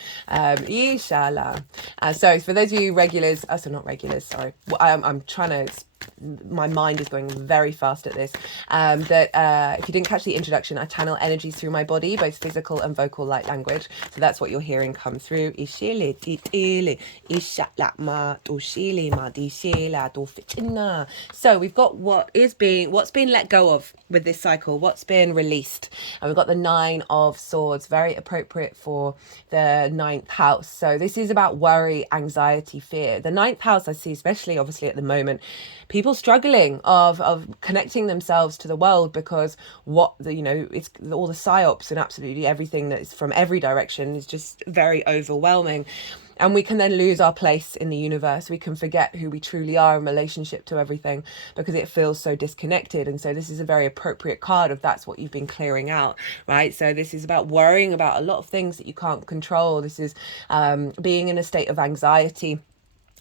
inshallah. So for those of you regulars, so not regulars, sorry. I'm trying to my mind is going very fast at this, if you didn't catch the introduction, I channel energies through my body, both physical and vocal light language. So that's what you're hearing come through. So we've got what's being let go of with this cycle, what's been released. And we've got the 9 of Swords, very appropriate for the 9th house. So this is about worry, anxiety, fear. The 9th house I see, especially obviously at the moment, people struggling of connecting themselves to the world, because it's all the psyops and absolutely everything that's from every direction is just very overwhelming. And we can then lose our place in the universe. We can forget who we truly are in relationship to everything because it feels so disconnected. And so this is a very appropriate card if that's what you've been clearing out, right? So this is about worrying about a lot of things that you can't control. This is being in a state of anxiety.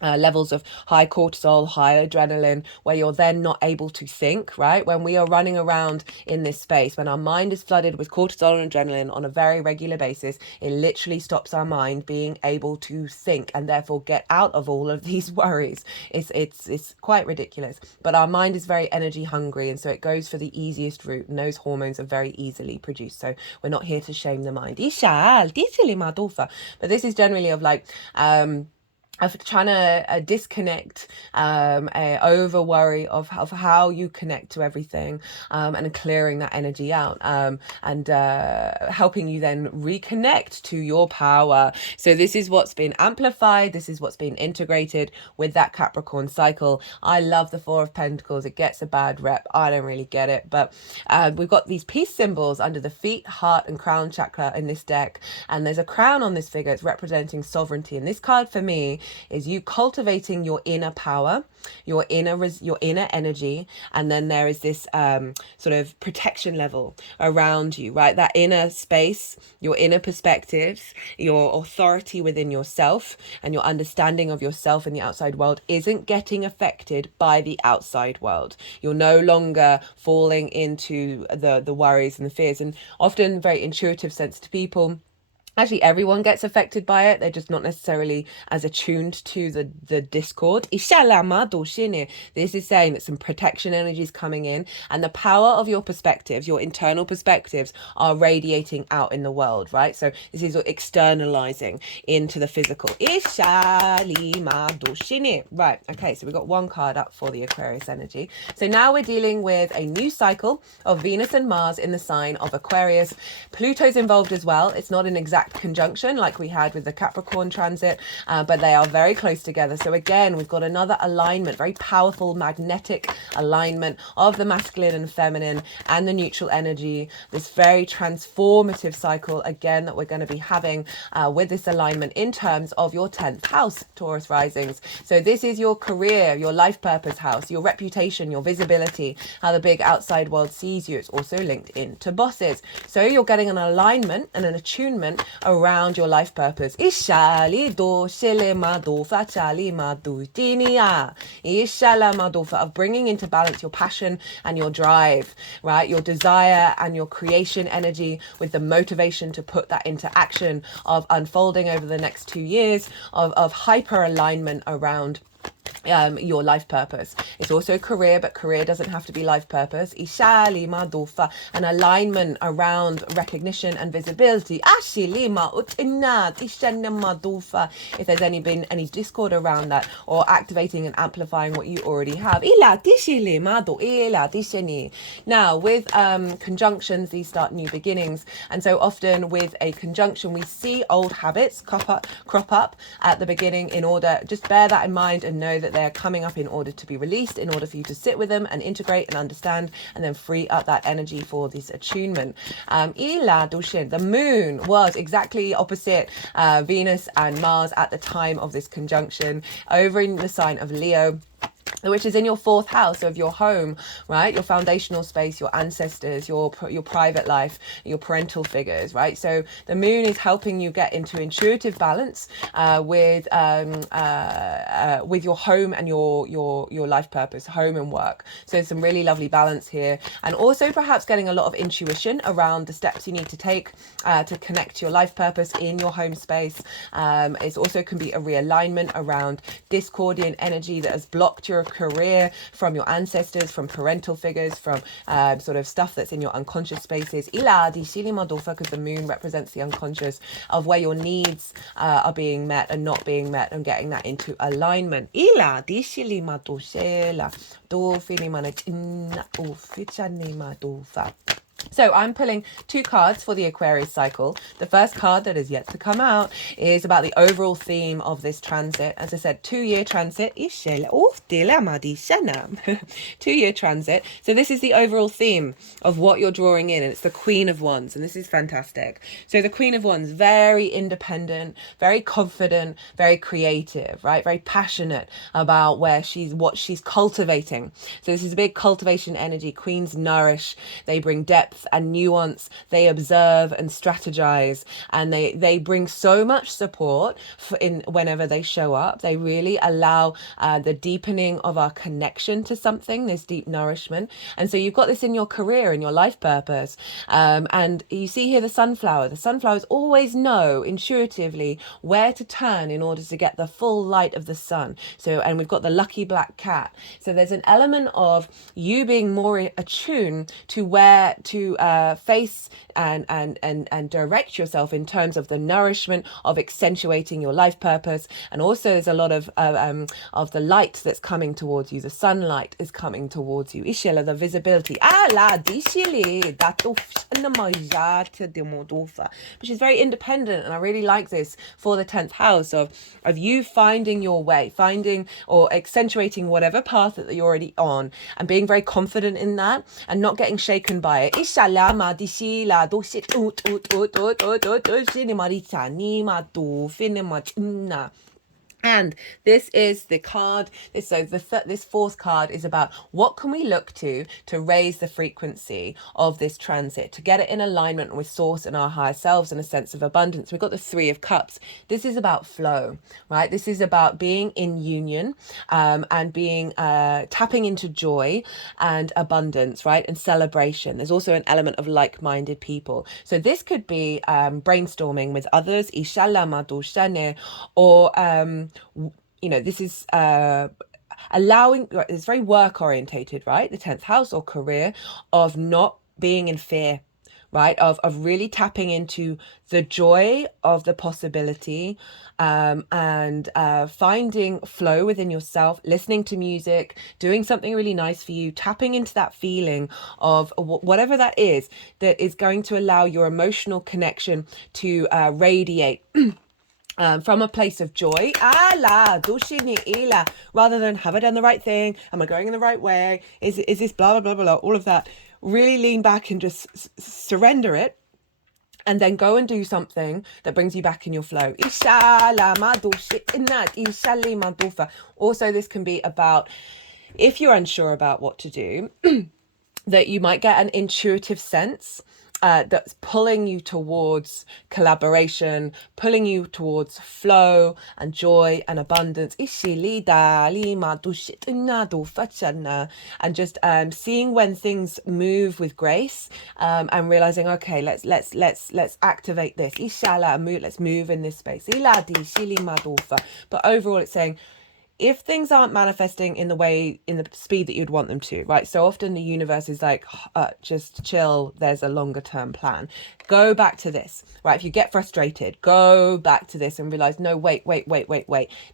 Levels of high cortisol, high adrenaline, where you're then not able to think, right? When we are running around in this space, when our mind is flooded with cortisol and adrenaline on a very regular basis, it literally stops our mind being able to think and therefore get out of all of these worries. It's quite ridiculous. But our mind is very energy hungry, and so it goes for the easiest route, and those hormones are very easily produced. So we're not here to shame the mind. But this is generally of like of trying to disconnect, over worry of how you connect to everything, and clearing that energy out, and helping you then reconnect to your power. So this is what's been amplified. This is what's been integrated with that Capricorn cycle. I love the 4 of Pentacles. It gets a bad rep. I don't really get it, but we've got these peace symbols under the feet, heart, and crown chakra in this deck, and there's a crown on this figure. It's representing sovereignty, and this card for me is you cultivating your inner power, your inner energy, and then there is this sort of protection level around you, right? That inner space, your inner perspectives, your authority within yourself, and your understanding of yourself and the outside world isn't getting affected by the outside world. You're no longer falling into the worries and the fears, and often very intuitive, sensitive people. Actually, everyone gets affected by it. They're just not necessarily as attuned to the discord. This is saying that some protection energy is coming in, and the power of your perspectives, your internal perspectives, are radiating out in the world, right? So this is externalizing into the physical. Right, okay, so we've got 1 card up for the Aquarius energy. So now we're dealing with a new cycle of Venus and Mars in the sign of Aquarius. Pluto's involved as well. It's not an exact conjunction like we had with the Capricorn transit, but they are very close together. So again, we've got another alignment, very powerful magnetic alignment of the masculine and feminine and the neutral energy. This very transformative cycle again that we're going to be having with this alignment in terms of your 10th house, Taurus risings. So this is your career, your life purpose house, your reputation, your visibility, how the big outside world sees you. It's also linked into bosses. So you're getting an alignment and an attunement around your life purpose. Of bringing into balance your passion and your drive, right? Your desire and your creation energy with the motivation to put that into action, of unfolding over the next 2 years, of hyper alignment around your life purpose. It's also career, but career doesn't have to be life purpose. An alignment around recognition and visibility. If there's been any discord around that, or activating and amplifying what you already have. Now with conjunctions, these start new beginnings, and so often with a conjunction we see old habits crop up at the beginning. In order, just bear that in mind and know that they're coming up in order to be released, in order for you to sit with them and integrate and understand, and then free up that energy for this attunement. The moon was exactly opposite Venus and Mars at the time of this conjunction, over in the sign of Leo, which is in your 4th house of your home, right? Your foundational space, your ancestors, your private life, your parental figures, right? So the moon is helping you get into intuitive balance with your home and your life purpose, home and work. So some really lovely balance here, and also perhaps getting a lot of intuition around the steps you need to take to connect to your life purpose in your home space. It also can be a realignment around discordian energy that has blocked your your career from your ancestors, from parental figures, from sort of stuff that's in your unconscious spaces. Ila di sili madofa, because the moon represents the unconscious, of where your needs are being met and not being met, and getting that into alignment. Ila di sili madosela do fili manachina o fichani madofa. So I'm pulling 2 cards for the Aquarius cycle. The first card that is yet to come out is about the overall theme of this transit. As I said, 2-year transit. 2-year transit. So this is the overall theme of what you're drawing in, and it's the Queen of Wands, and this is fantastic. So the Queen of Wands, very independent, very confident, very creative, right? Very passionate about what she's cultivating. So this is a big cultivation energy. Queens nourish, they bring depth and nuance, they observe and strategize, and they bring so much support whenever they show up. They really allow the deepening of our connection to something, this deep nourishment. And so you've got this in your career, in your life purpose, and you see here the sunflowers always know intuitively where to turn in order to get the full light of the sun. So, and we've got the lucky black cat, so there's an element of you being more attuned to where to face and direct yourself in terms of the nourishment of accentuating your life purpose. And also there's a lot of the light that's coming towards you. The sunlight is coming towards you. Ishela, the visibility. Which is very independent, and I really like this for the 10th house of you finding your way, finding or accentuating whatever path that you're already on, and being very confident in that and not getting shaken by it. And this is the card. This 4th card is about what can we look to raise the frequency of this transit, to get it in alignment with source and our higher selves and a sense of abundance. We've got the 3 of Cups. This is about flow, right? This is about being in union and being tapping into joy and abundance, right? And celebration. There's also an element of like-minded people. So this could be brainstorming with others, or this is allowing, it's very work orientated, right? The 10th house or career, of not being in fear, right? Of really tapping into the joy of the possibility, and finding flow within yourself, listening to music, doing something really nice for you, tapping into that feeling of whatever that is going to allow your emotional connection to radiate from a place of joy, rather than have I done the right thing? Am I going in the right way? Is this blah, blah, blah, blah, all of that. Really lean back and just surrender it, and then go and do something that brings you back in your flow. Also, this can be about, if you're unsure about what to do, that you might get an intuitive sense that's pulling you towards collaboration, pulling you towards flow and joy and abundance, and just seeing when things move with grace, and realizing, okay, let's activate this, let's move in this space. But overall, it's saying, if things aren't manifesting in the speed that you'd want them to, right? So often the universe is like, just chill, there's a longer term plan. Go back to this, right? If you get frustrated, go back to this and realize, no, wait.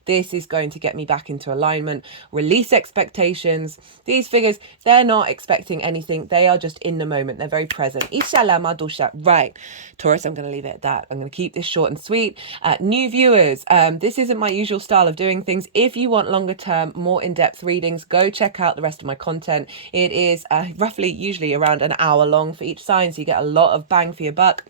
This is going to get me back into alignment. Release expectations. These figures, they're not expecting anything. They are just in the moment. They're very present. Right. Taurus, I'm going to leave it at that. I'm going to keep this short and sweet. New viewers, this isn't my usual style of doing things. If you want longer term, more in-depth readings, go check out the rest of my content. It is usually around an hour long for each sign, so you get a lot of bang for your buck.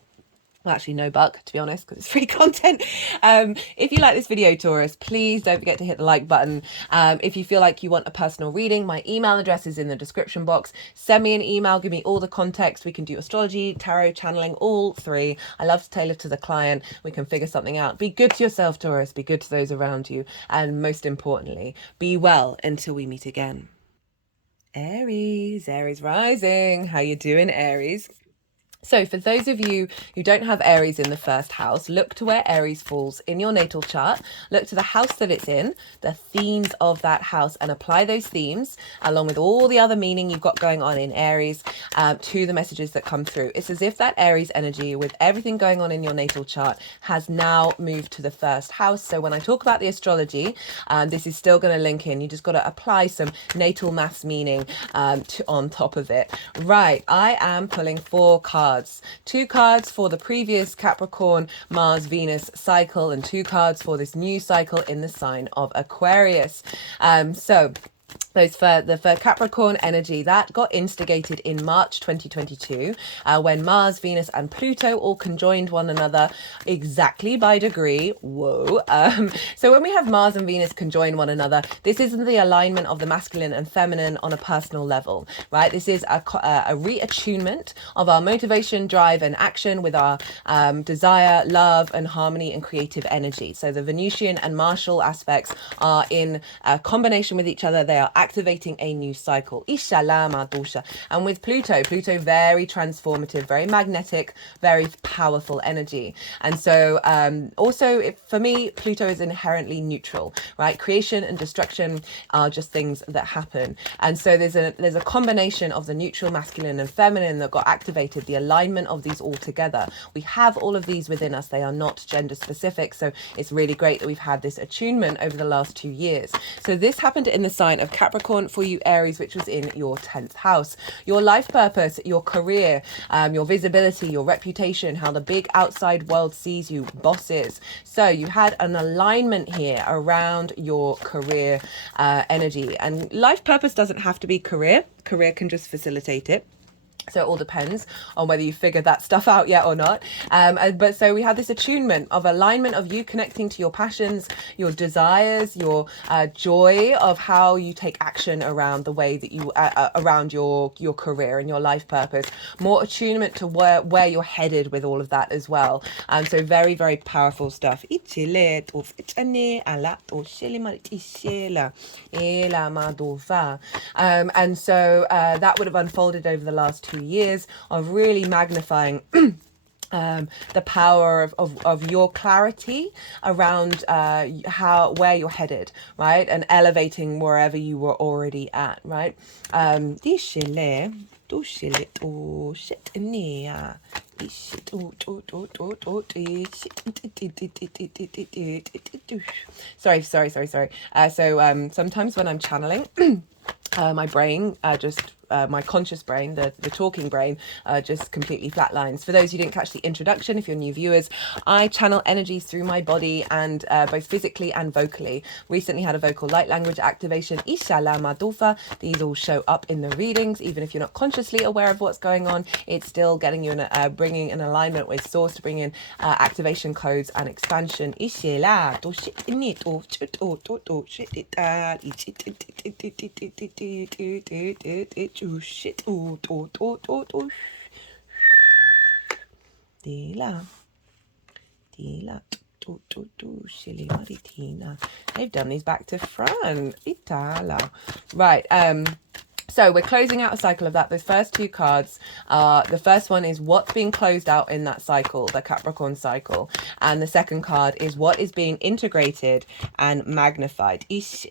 Well, actually no buck, to be honest, because it's free content. If you like this video, Taurus, please don't forget to hit the like button. If you feel like you want a personal reading, my email address is in the description box. Send me an email, give me all the context. We can do astrology, tarot, channeling, all 3. I love to tailor to the client. We can figure something out. Be good to yourself, Taurus. Be good to those around you. And most importantly, be well until we meet again. Aries rising. How you doing, Aries? So for those of you who don't have Aries in the first house, look to where Aries falls in your natal chart. Look to the house that it's in, the themes of that house, and apply those themes along with all the other meaning you've got going on in Aries to the messages that come through. It's as if that Aries energy, with everything going on in your natal chart, has now moved to the first house. So when I talk about the astrology, this is still going to link in. You just got to apply some natal maths meaning on top of it. Right, I am pulling 4 cards. 2 cards for the previous Capricorn Mars Venus cycle and 2 cards for this new cycle in the sign of Aquarius. So those for Capricorn energy that got instigated in March 2022 when Mars, Venus and Pluto all conjoined one another exactly by degree. Whoa. So when we have Mars and Venus conjoin one another, this isn't the alignment of the masculine and feminine on a personal level, right? This is a reattunement of our motivation, drive and action with our desire, love and harmony and creative energy. So the Venusian and Martial aspects are in combination with each other. They are activating a new cycle. And with Pluto very transformative, very magnetic, very powerful energy. And so also for me, Pluto is inherently neutral, right? Creation and destruction are just things that happen. And so there's a combination of the neutral masculine and feminine that got activated, the alignment of these all together. We have all of these within us. They are not gender specific. So it's really great that we've had this attunement over the last 2 years. So this happened in the sign of Capricorn for you Aries, which was in your 10th house. Your life purpose, your career, your visibility, your reputation, how the big outside world sees you, bosses. So you had an alignment here around your career energy, and life purpose doesn't have to be career. Career can just facilitate it. So it all depends on whether you figured that stuff out yet or not. But so we had this attunement of alignment of you connecting to your passions, your desires, your joy of how you take action around the way that you, around your career and your life purpose. More attunement to where you're headed with all of that as well. So very, very powerful stuff. And so that would have unfolded over the last 2 years of really magnifying the power of your clarity around where you're headed, right? And elevating wherever you were already at, right? Sorry. So sometimes when I'm channeling, my brain my conscious brain, the talking brain, just completely flatlines. For those who didn't catch the introduction, if you're new viewers, I channel energies through my body and both physically and vocally. Recently had a vocal light language activation. Ishala Madufa. These all show up in the readings. Even if you're not consciously aware of what's going on, it's still getting you bringing an alignment with source to bring in activation codes and expansion. They've done these back to front. Right. So we're closing out a cycle of that. Those first 2 cards, the first one is what's being closed out in that cycle, the Capricorn cycle. And the second card is what is being integrated and magnified. Right,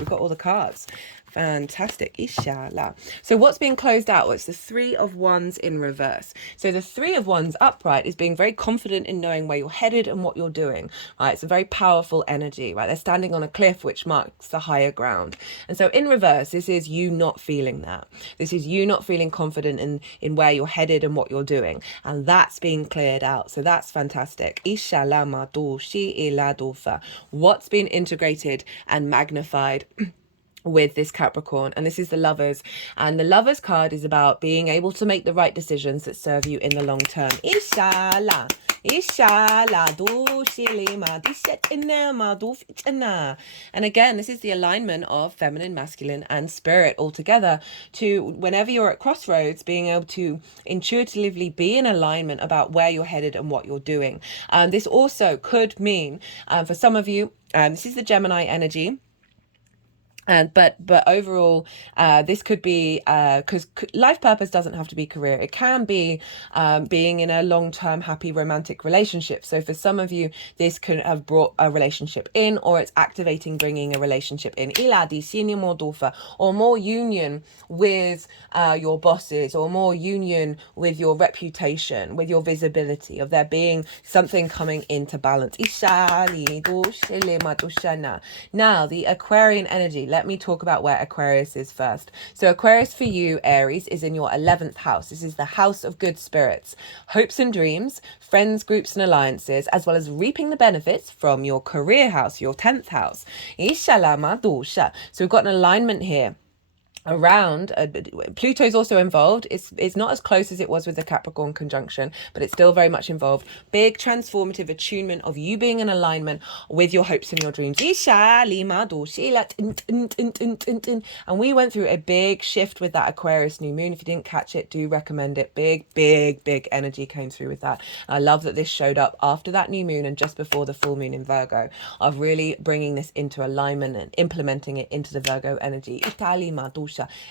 we've got all the cards. Fantastic. Inshallah. So what's being closed out? Well, it's the 3 of Wands in reverse. So the 3 of Wands upright is being very confident in knowing where you're headed and what you're doing. Right. It's a very powerful energy. Right. They're standing on a cliff, which marks the higher ground. And so in reverse, this is you not feeling that. This is you not feeling confident in where you're headed and what you're doing. And that's being cleared out. So that's fantastic. Inshallah madu shi ila dofa. What's been integrated and magnified with this Capricorn, and this is the Lovers, and the Lovers card is about being able to make the right decisions that serve you in the long term. Inshallah. And again, this is the alignment of feminine, masculine, and spirit all together, to whenever you're at crossroads, being able to intuitively be in alignment about where you're headed and what you're doing. This also could mean, for some of you, this is the Gemini energy. But overall, this could be, because life purpose doesn't have to be career. It can be being in a long-term happy romantic relationship. So for some of you, this could have brought a relationship in, or it's activating bringing a relationship in. Or more union with your bosses, or more union with your reputation, with your visibility, of there being something coming into balance. Now, the Aquarian energy. Let me talk about where Aquarius is first. So Aquarius for you, Aries, is in your 11th house. This is the house of good spirits, hopes and dreams, friends, groups and alliances, as well as reaping the benefits from your career house, your 10th house. So we've got an alignment here around Pluto's also involved. It's not as close as it was with the Capricorn conjunction, but it's still very much involved. Big transformative attunement of you being in alignment with your hopes and your dreams. And we went through a big shift with that Aquarius new moon. If you didn't catch it, do recommend it. Big energy came through with that. And I love that this showed up after that new moon and just before the full moon in Virgo, of really bringing this into alignment and implementing it into the Virgo energy.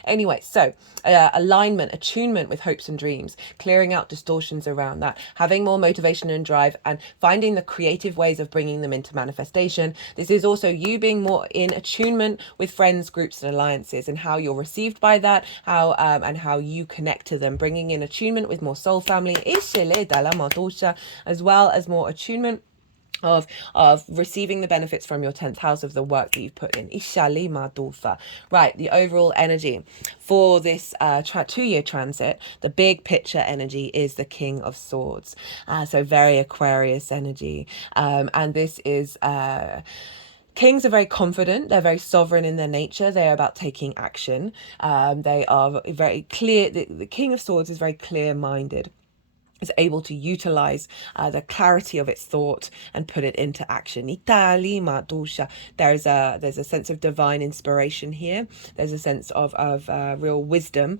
Anyway, so alignment, attunement with hopes and dreams, clearing out distortions around that, having more motivation and drive, and finding the creative ways of bringing them into manifestation. This is also you being more in attunement with friends, groups, and alliances, and how you're received by that, how and how you connect to them, bringing in attunement with more soul family, as well as more attunement of receiving the benefits from your 10th house of the work that you've put in. Right, the overall energy for this 2-year transit, the big picture energy is the King of Swords. So very Aquarius energy. And this is Kings are very confident. They're very sovereign in their nature. They're about taking action. They are very clear. The King of Swords is very clear-minded, is able to utilize the clarity of its thought and put it into action. There's a sense of divine inspiration here. There's a sense of real wisdom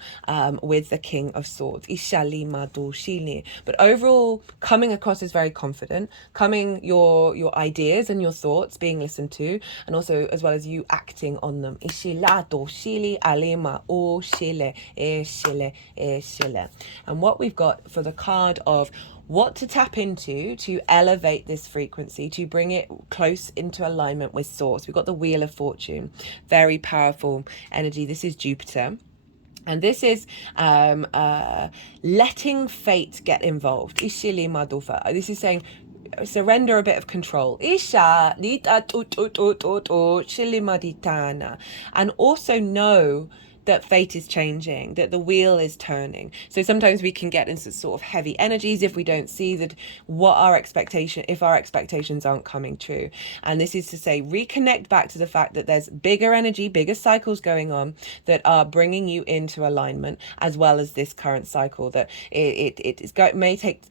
with the King of Swords. But overall, coming across as very confident, your ideas and your thoughts being listened to, and also as well as you acting on them. And what we've got for the card of what to tap into to elevate this frequency, to bring it close into alignment with source. We've got the Wheel of Fortune, very powerful energy. This is Jupiter. And this is letting fate get involved. This is saying surrender a bit of control. And also know that fate is changing, that the wheel is turning. So sometimes we can get into sort of heavy energies if we don't see that if our expectations aren't coming true. And this is to say, reconnect back to the fact that there's bigger energy, bigger cycles going on that are bringing you into alignment, as well as this current cycle that may take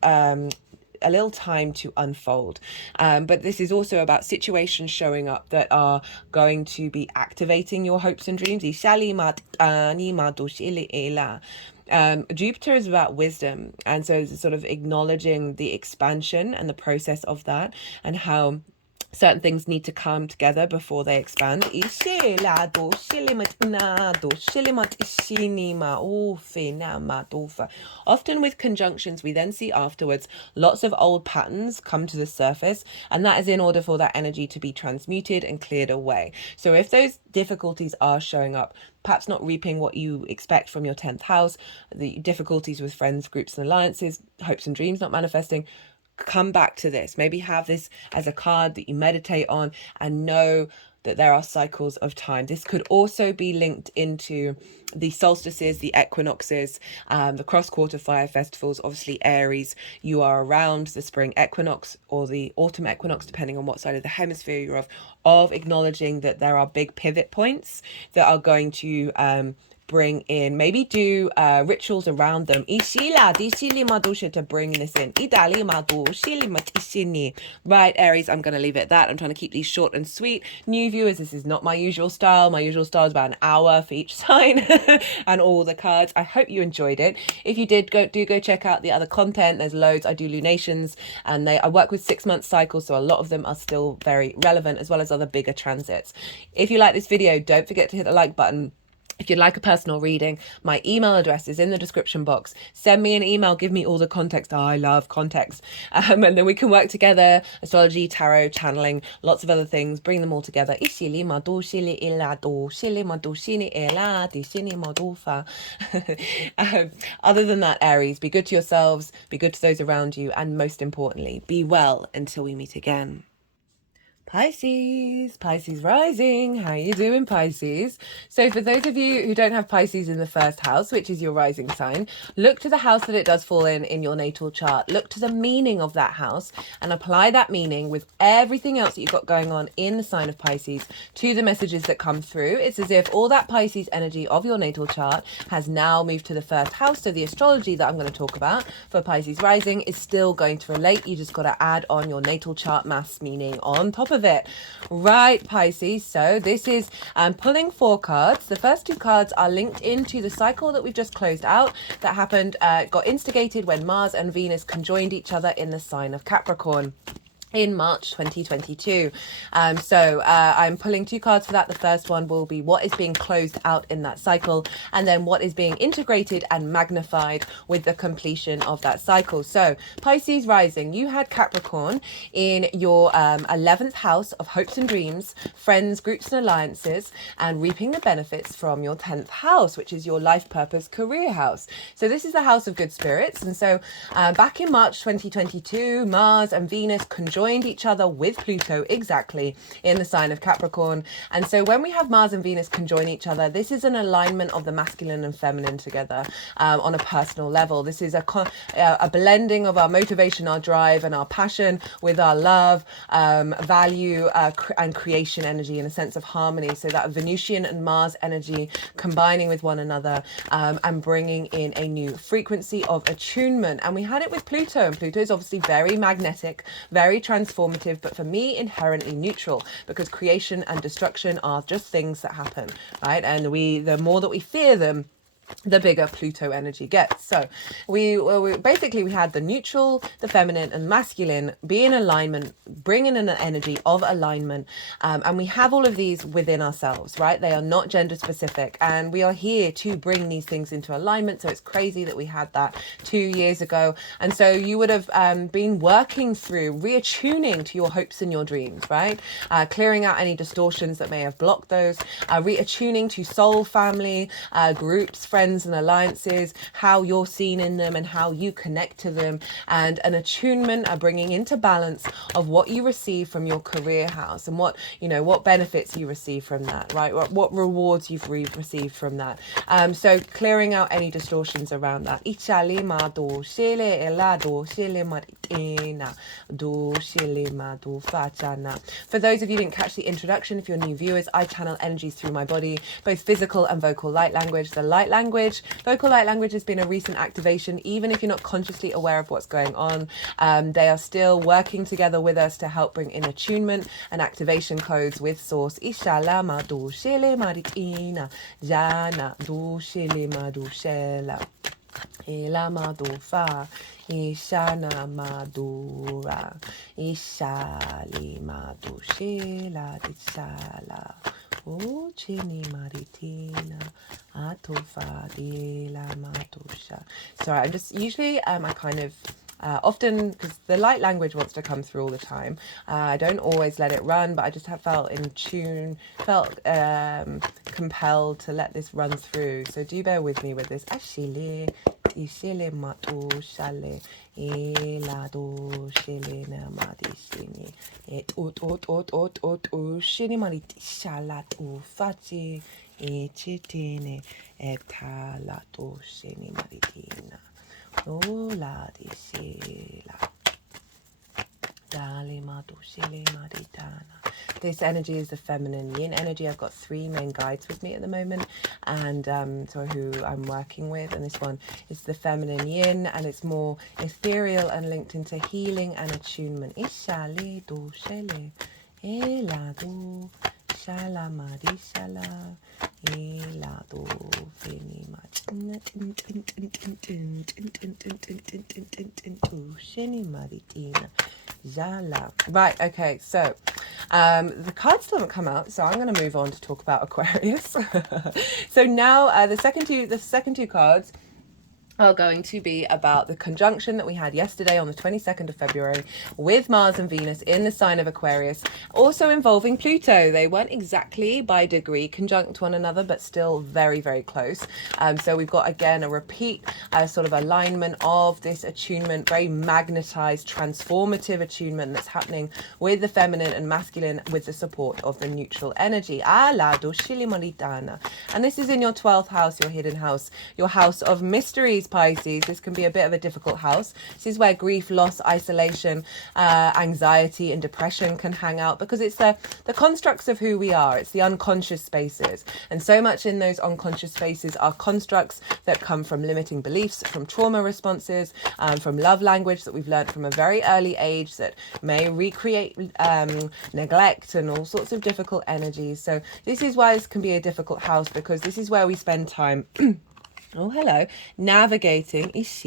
a little time to unfold. But this is also about situations showing up that are going to be activating your hopes and dreams. Jupiter is about wisdom, and so it's sort of acknowledging the expansion and the process of that, and how certain things need to come together before they expand. Often with conjunctions, we then see afterwards lots of old patterns come to the surface, and that is in order for that energy to be transmuted and cleared away. So if those difficulties are showing up, perhaps not reaping what you expect from your 10th house, the difficulties with friends, groups and alliances, hopes and dreams not manifesting, come back to this. Maybe have this as a card that you meditate on, and know that there are cycles of time. This could also be linked into the solstices, the equinoxes, the cross-quarter fire festivals. Obviously Aries, you are around the spring equinox or the autumn equinox, depending on what side of the hemisphere you're of acknowledging that there are big pivot points that are going to bring in, maybe do rituals around them. To bring this in. Right, Aries, I'm going to leave it at that. I'm trying to keep these short and sweet. New viewers, this is not my usual style. My usual style is about an hour for each sign and all the cards. I hope you enjoyed it. If you did, go check out the other content. There's loads. I do lunations, and I work with 6-month cycles, so a lot of them are still very relevant, as well as other bigger transits. If you like this video, don't forget to hit the like button. If you'd like a personal reading, my email address is in the description box. Send me an email, give me all the context. I love context. And then we can work together, astrology, tarot, channeling, lots of other things, bring them all together. Other than that, Aries, be good to yourselves, be good to those around you, and most importantly, be well until we meet again. Pisces rising. How you doing, Pisces? So for those of you who don't have Pisces in the first house, which is your rising sign, look to the house that it does fall in your natal chart. Look to the meaning of that house and apply that meaning with everything else that you've got going on in the sign of Pisces to the messages that come through. It's as if all that Pisces energy of your natal chart has now moved to the first house. So the astrology that I'm going to talk about for Pisces rising is still going to relate. You just got to add on your natal chart mass meaning on top of it. Right, Pisces, so this is pulling 4 cards. The first 2 cards are linked into the cycle that we've just closed out that happened, got instigated when Mars and Venus conjoined each other in the sign of Capricorn in March 2022. I'm pulling 2 cards for that. The first one will be what is being closed out in that cycle, and then what is being integrated and magnified with the completion of that cycle. So Pisces rising, you had Capricorn in your 11th house of hopes and dreams, friends, groups and alliances, and reaping the benefits from your 10th house, which is your life purpose career house. So this is the house of good spirits. And so back in March 2022, Mars and Venus conjoined each other with Pluto exactly in the sign of Capricorn. And so when we have Mars and Venus conjoin each other, this is an alignment of the masculine and feminine together on a personal level. This is a blending of our motivation, our drive and our passion with our love, value and creation energy in a sense of harmony. So that Venusian and Mars energy combining with one another and bringing in a new frequency of attunement. And we had it with Pluto, and Pluto is obviously very magnetic, very transformative, but for me inherently neutral, because creation and destruction are just things that happen, right? And the more that we fear them, the bigger Pluto energy gets. So we had the neutral, the feminine and masculine be in alignment, bring in an energy of alignment, and we have all of these within ourselves, right? They are not gender specific, and we are here to bring these things into alignment. So it's crazy that we had that 2 years ago. And so you would have been working through reattuning to your hopes and your dreams, right? Clearing out any distortions that may have blocked those, reattuning to soul family, groups, friends and alliances, how you're seen in them and how you connect to them, and an attunement, bringing into balance of what you receive from your career house and what benefits you receive from that, right? What rewards you've received from that. So clearing out any distortions around that. For those of you who didn't catch the introduction, if you're new viewers, I channel energies through my body, both physical and vocal light language. The light language, vocal light language has been a recent activation. Even if you're not consciously aware of what's going on, they are still working together with us to help bring in attunement and activation codes with source. Ishana Madura Ishali Madushela Disala O Chini Maritina Atofa de la Matusha. Sorry, I'm just usually I kind of often, because the light language wants to come through all the time, I don't always let it run, but I just have felt compelled to let this run through. So do bear with me with this. Ashile ishele matu shale elado shele na madishini et ot shini marit shalat ufati echitine etalato shini maritina. This energy is the feminine yin energy. I've got 3 main guides with me at the moment, and so who I'm working with, and this one is the feminine yin, and it's more ethereal and linked into healing and attunement. Right, okay, so the cards still haven't come out, so I'm going to move on to talk about Aquarius. So now the second two cards are going to be about the conjunction that we had yesterday on the 22nd of February with Mars and Venus in the sign of Aquarius, also involving Pluto. They weren't exactly by degree conjunct one another, but still very, very close. So we've got, again, a repeat sort of alignment of this attunement, very magnetized, transformative attunement that's happening with the feminine and masculine with the support of the neutral energy. And this is in your 12th house, your hidden house, your house of mysteries, Pisces. This can be a bit of a difficult house. This is where grief, loss, isolation, anxiety and depression can hang out, because it's the constructs of who we are. It's the unconscious spaces, and so much in those unconscious spaces are constructs that come from limiting beliefs, from trauma responses, from love language that we've learned from a very early age that may recreate neglect and all sorts of difficult energies. So this is why this can be a difficult house, because this is where we spend time oh, hello. Navigating these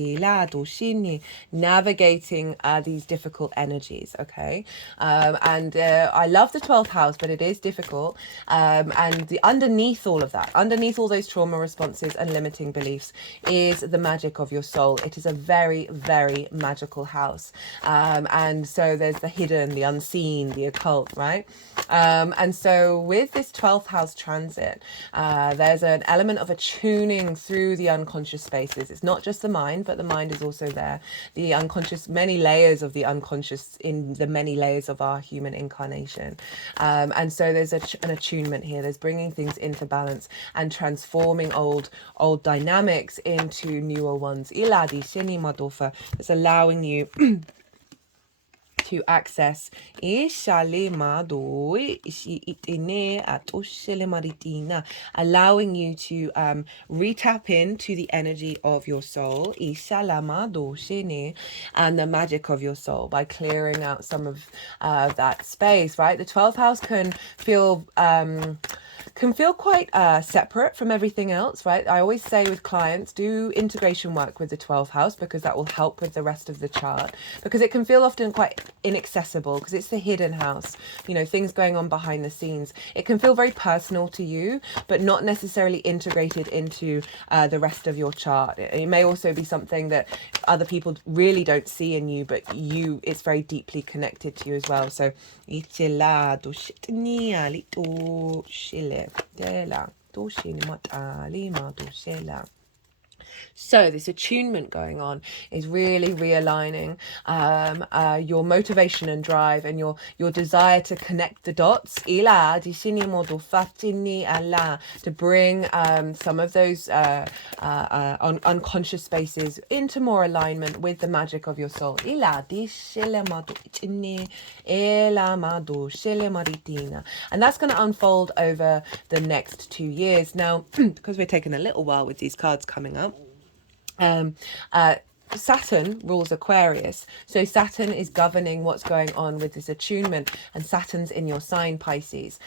difficult energies, okay? And I love the 12th house, but it is difficult. And underneath all of that, underneath all those trauma responses and limiting beliefs, is the magic of your soul. It is a very, very magical house. And so there's the hidden, the unseen, the occult, right? And so with this 12th house transit, there's an element of attuning through the unconscious spaces. It's not just the mind, but the mind is also there. The unconscious, many layers of the unconscious in the many layers of our human incarnation. And so there's an attunement here. There's bringing things into balance and transforming old dynamics into newer ones. It's allowing you to access, allowing you to re-tap into the energy of your soul and the magic of your soul by clearing out some of that space, right? The 12th house can feel quite separate from everything else, right? I always say with clients, do integration work with the 12th house, because that will help with the rest of the chart, because it can feel often quite inaccessible because it's the hidden house, you know, things going on behind the scenes. It can feel very personal to you, but not necessarily integrated into the rest of your chart. It may also be something that other people really don't see in you, but it's very deeply connected to you as well. So so this attunement going on is really realigning your motivation and drive and your desire to connect the dots, to bring some of those unconscious spaces into more alignment with the magic of your soul. And that's going to unfold over the next 2 years. Now, because we're taking a little while with these cards coming up, Saturn rules Aquarius. So Saturn is governing what's going on with this attunement, and Saturn's in your sign, Pisces.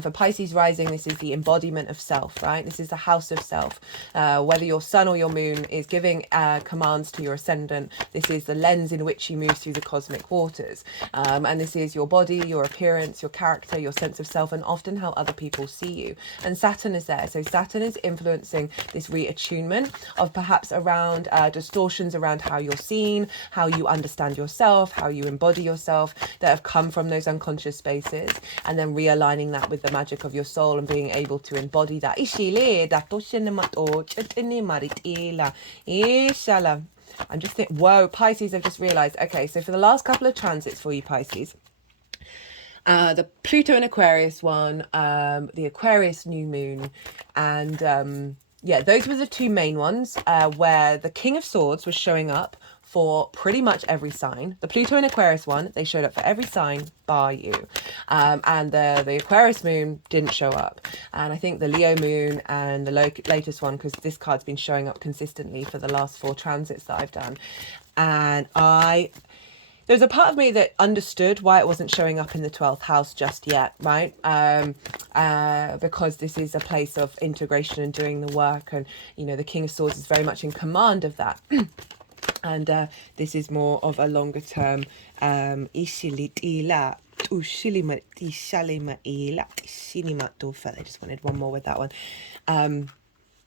For Pisces rising, this is the embodiment of self, right? This is the house of self. Whether your sun or your moon is giving commands to your ascendant, this is the lens in which you move through the cosmic waters. And this is your body, your appearance, your character, your sense of self, and often how other people see you. And Saturn is there. So Saturn is influencing this reattunement of perhaps around distortions around how you're seen, how you understand yourself, how you embody yourself, that have come from those unconscious spaces, and then realigning that with the magic of your soul and being able to embody that. I'm just thinking, whoa, Pisces, I've just realized. Okay, so for the last couple of transits for you, Pisces, the Pluto and Aquarius one, the Aquarius new moon, and yeah, those were the two main ones, where the King of Swords was showing up for pretty much every sign. The Pluto and Aquarius one, they showed up for every sign bar you. And the Aquarius moon didn't show up. And I think the Leo moon and the latest one, because this card's been showing up consistently for the last 4 transits that I've done. And there's a part of me that understood why it wasn't showing up in the 12th house just yet, right? Because this is a place of integration and doing the work. And, you know, the King of Swords is very much in command of that. And this is more of a longer term. I just wanted one more with that one.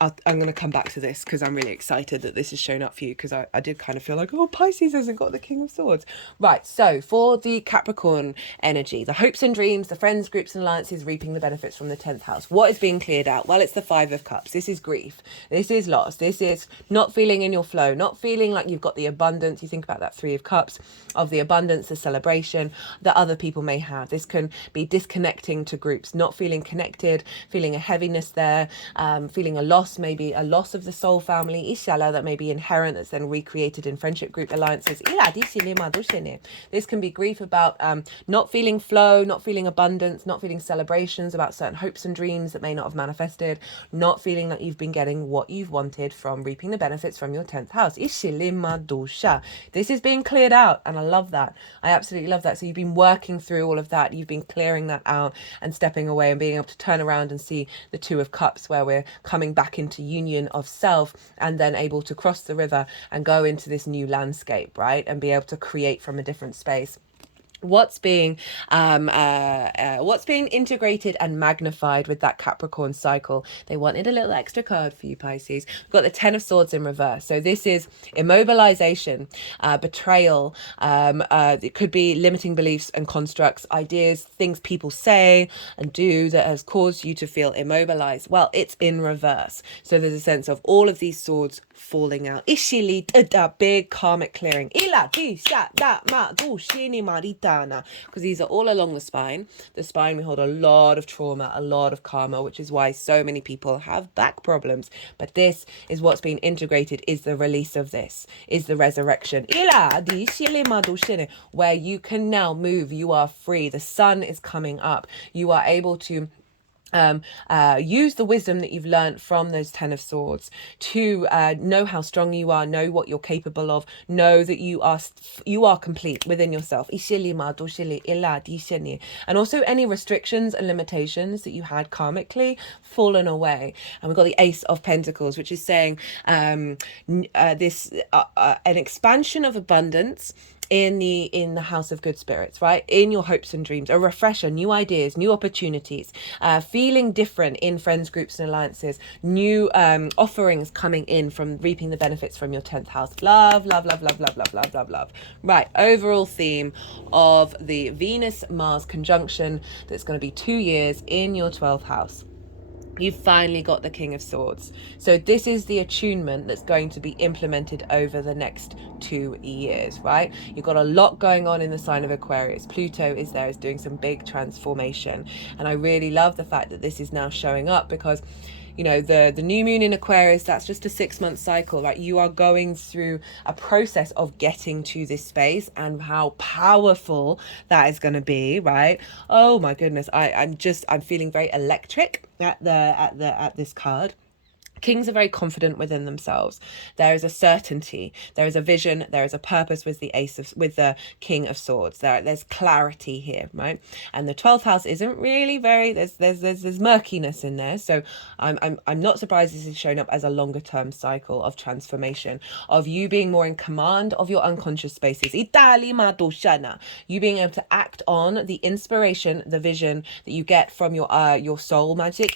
I'm going to come back to this because I'm really excited that this has shown up for you, because I did kind of feel like, oh, Pisces hasn't got the King of Swords. Right, so for the Capricorn energy, the hopes and dreams, the friends, groups and alliances reaping the benefits from the 10th house. What is being cleared out? Well, it's the 5 of Cups. This is grief. This is loss. This is not feeling in your flow, not feeling like you've got the abundance. You think about that 3 of Cups, of the abundance, the celebration that other people may have. This can be disconnecting to groups, not feeling connected, feeling a heaviness there, feeling a loss, maybe a loss of the soul family, Ishala, that may be inherent, that's then recreated in friendship group alliances. This can be grief about not feeling flow, not feeling abundance, not feeling celebrations about certain hopes and dreams that may not have manifested, not feeling that you've been getting what you've wanted from reaping the benefits from your 10th house. This is being cleared out, and I love that. I absolutely love that. So you've been working through all of that, you've been clearing that out and stepping away and being able to turn around and see the 2 of Cups, where we're coming back into union of self and then able to cross the river and go into this new landscape, right? And be able to create from a different space. What's being integrated and magnified with that Capricorn cycle? They wanted a little extra card for you, Pisces. We've got the 10 of Swords in reverse. So this is immobilization, betrayal. It could be limiting beliefs and constructs, ideas, things people say and do that has caused you to feel immobilized. Well, it's in reverse. So there's a sense of all of these swords falling out. Big karmic clearing. Because these are all along the spine. The spine, we hold a lot of trauma, a lot of karma, which is why so many people have back problems. But this is what's being integrated, is the release of this, is the resurrection. Where you can now move, you are free. The sun is coming up. You are able to use the wisdom that you've learned from those 10 of Swords to know how strong you are, know what you're capable of, know that you are complete within yourself. And also any restrictions and limitations that you had karmically fallen away. And we've got the Ace of Pentacles, which is saying an expansion of abundance in the house of good spirits, right? In your hopes and dreams, a refresher, new ideas, new opportunities, feeling different in friends, groups and alliances, new offerings coming in from reaping the benefits from your 10th house. Love, love, love, love, love, love, love, love, love. Right, overall theme of the Venus-Mars conjunction that's going to be 2 years in your 12th house. You've finally got the King of Swords. So this is the attunement that's going to be implemented over the next 2 years, right? You've got a lot going on in the sign of Aquarius. Pluto is there, is doing some big transformation. And I really love the fact that this is now showing up because, you know, the new moon in Aquarius, that's just a 6-month cycle, right? You are going through a process of getting to this space, and how powerful that is going to be, right? Oh my goodness, I'm feeling very electric at this card. Kings are very confident within themselves. There is a certainty, there is a vision, there is a purpose with the King of Swords. There's clarity here, right? And the 12th house isn't really very, there's murkiness in there. So I'm not surprised this is showing up as a longer term cycle of transformation, of you being more in command of your unconscious spaces. You being able to act on the inspiration, the vision that you get from your soul magic.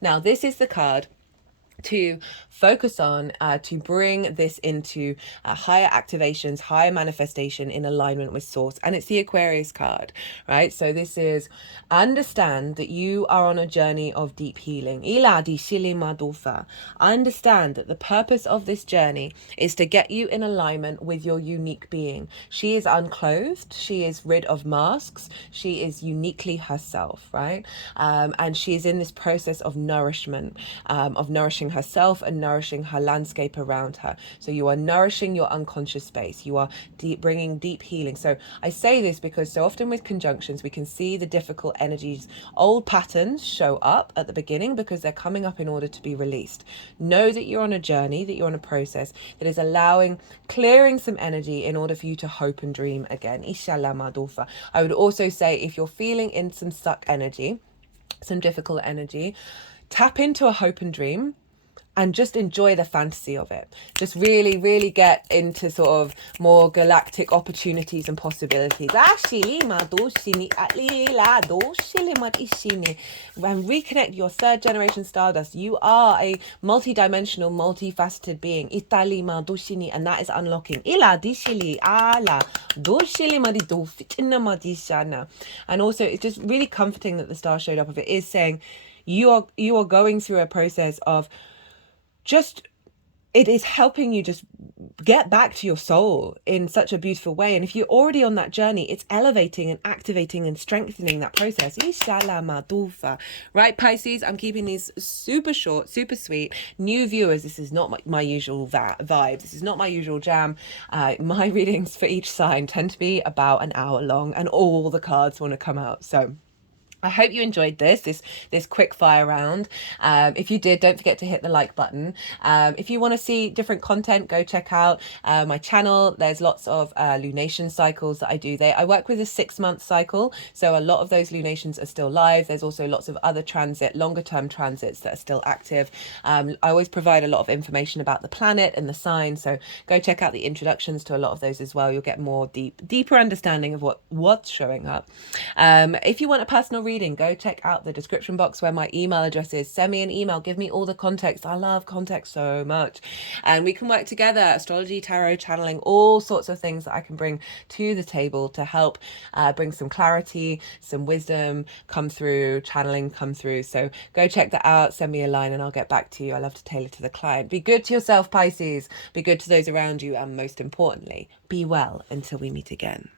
Now this is the card to focus on, to bring this into higher activations, higher manifestation in alignment with source. And it's the Aquarius card, right? So this is, understand that you are on a journey of deep healing. Understand that the purpose of this journey is to get you in alignment with your unique being. She is unclothed. She is rid of masks. She is uniquely herself, right? And she is in this process of nourishment, of nourishing nourishing herself and nourishing her landscape around her. So you are nourishing your unconscious space. You are bringing deep healing. So I say this because so often with conjunctions, we can see the difficult energies, old patterns show up at the beginning because they're coming up in order to be released. Know that you're on a journey, that you're on a process that is allowing, clearing some energy in order for you to hope and dream again. Inshallah Madufa. I would also say if you're feeling in some stuck energy, some difficult energy, tap into a hope and dream and just enjoy the fantasy of it. Just really, really get into sort of more galactic opportunities and possibilities. And reconnect your third generation stardust. You are a multi-dimensional, multifaceted being. And that is unlocking. And also it's just really comforting that the star showed up of it is saying you are going through a process of just, it is helping you just get back to your soul in such a beautiful way. And if you're already on that journey, it's elevating and activating and strengthening that process. Inshallah Madufa. Right, Pisces, I'm keeping these super short, super sweet. New viewers, this is not my usual vibe. This is not my usual jam. My readings for each sign tend to be about an hour long and all the cards want to come out. So I hope you enjoyed this quick fire round. If you did, don't forget to hit the like button. If you want to see different content, go check out my channel. There's lots of lunation cycles that I do there. I work with a 6-month cycle, so a lot of those lunations are still live. There's also lots of other longer term transits that are still active. I always provide a lot of information about the planet and the signs, so go check out the introductions to a lot of those as well. You'll get more deeper understanding of what's showing up. If you want a personal reading, go check out the description box where my email address is. Send me an email, give me all the context. I love context so much, and we can work together. Astrology, tarot, channeling, all sorts of things that I can bring to the table to help bring some clarity, some wisdom come through, channeling come through. So go check that out, send me a line and I'll get back to you. I love to tailor to the client. Be good to yourself, Pisces, be good to those around you, and most importantly, be well until we meet again.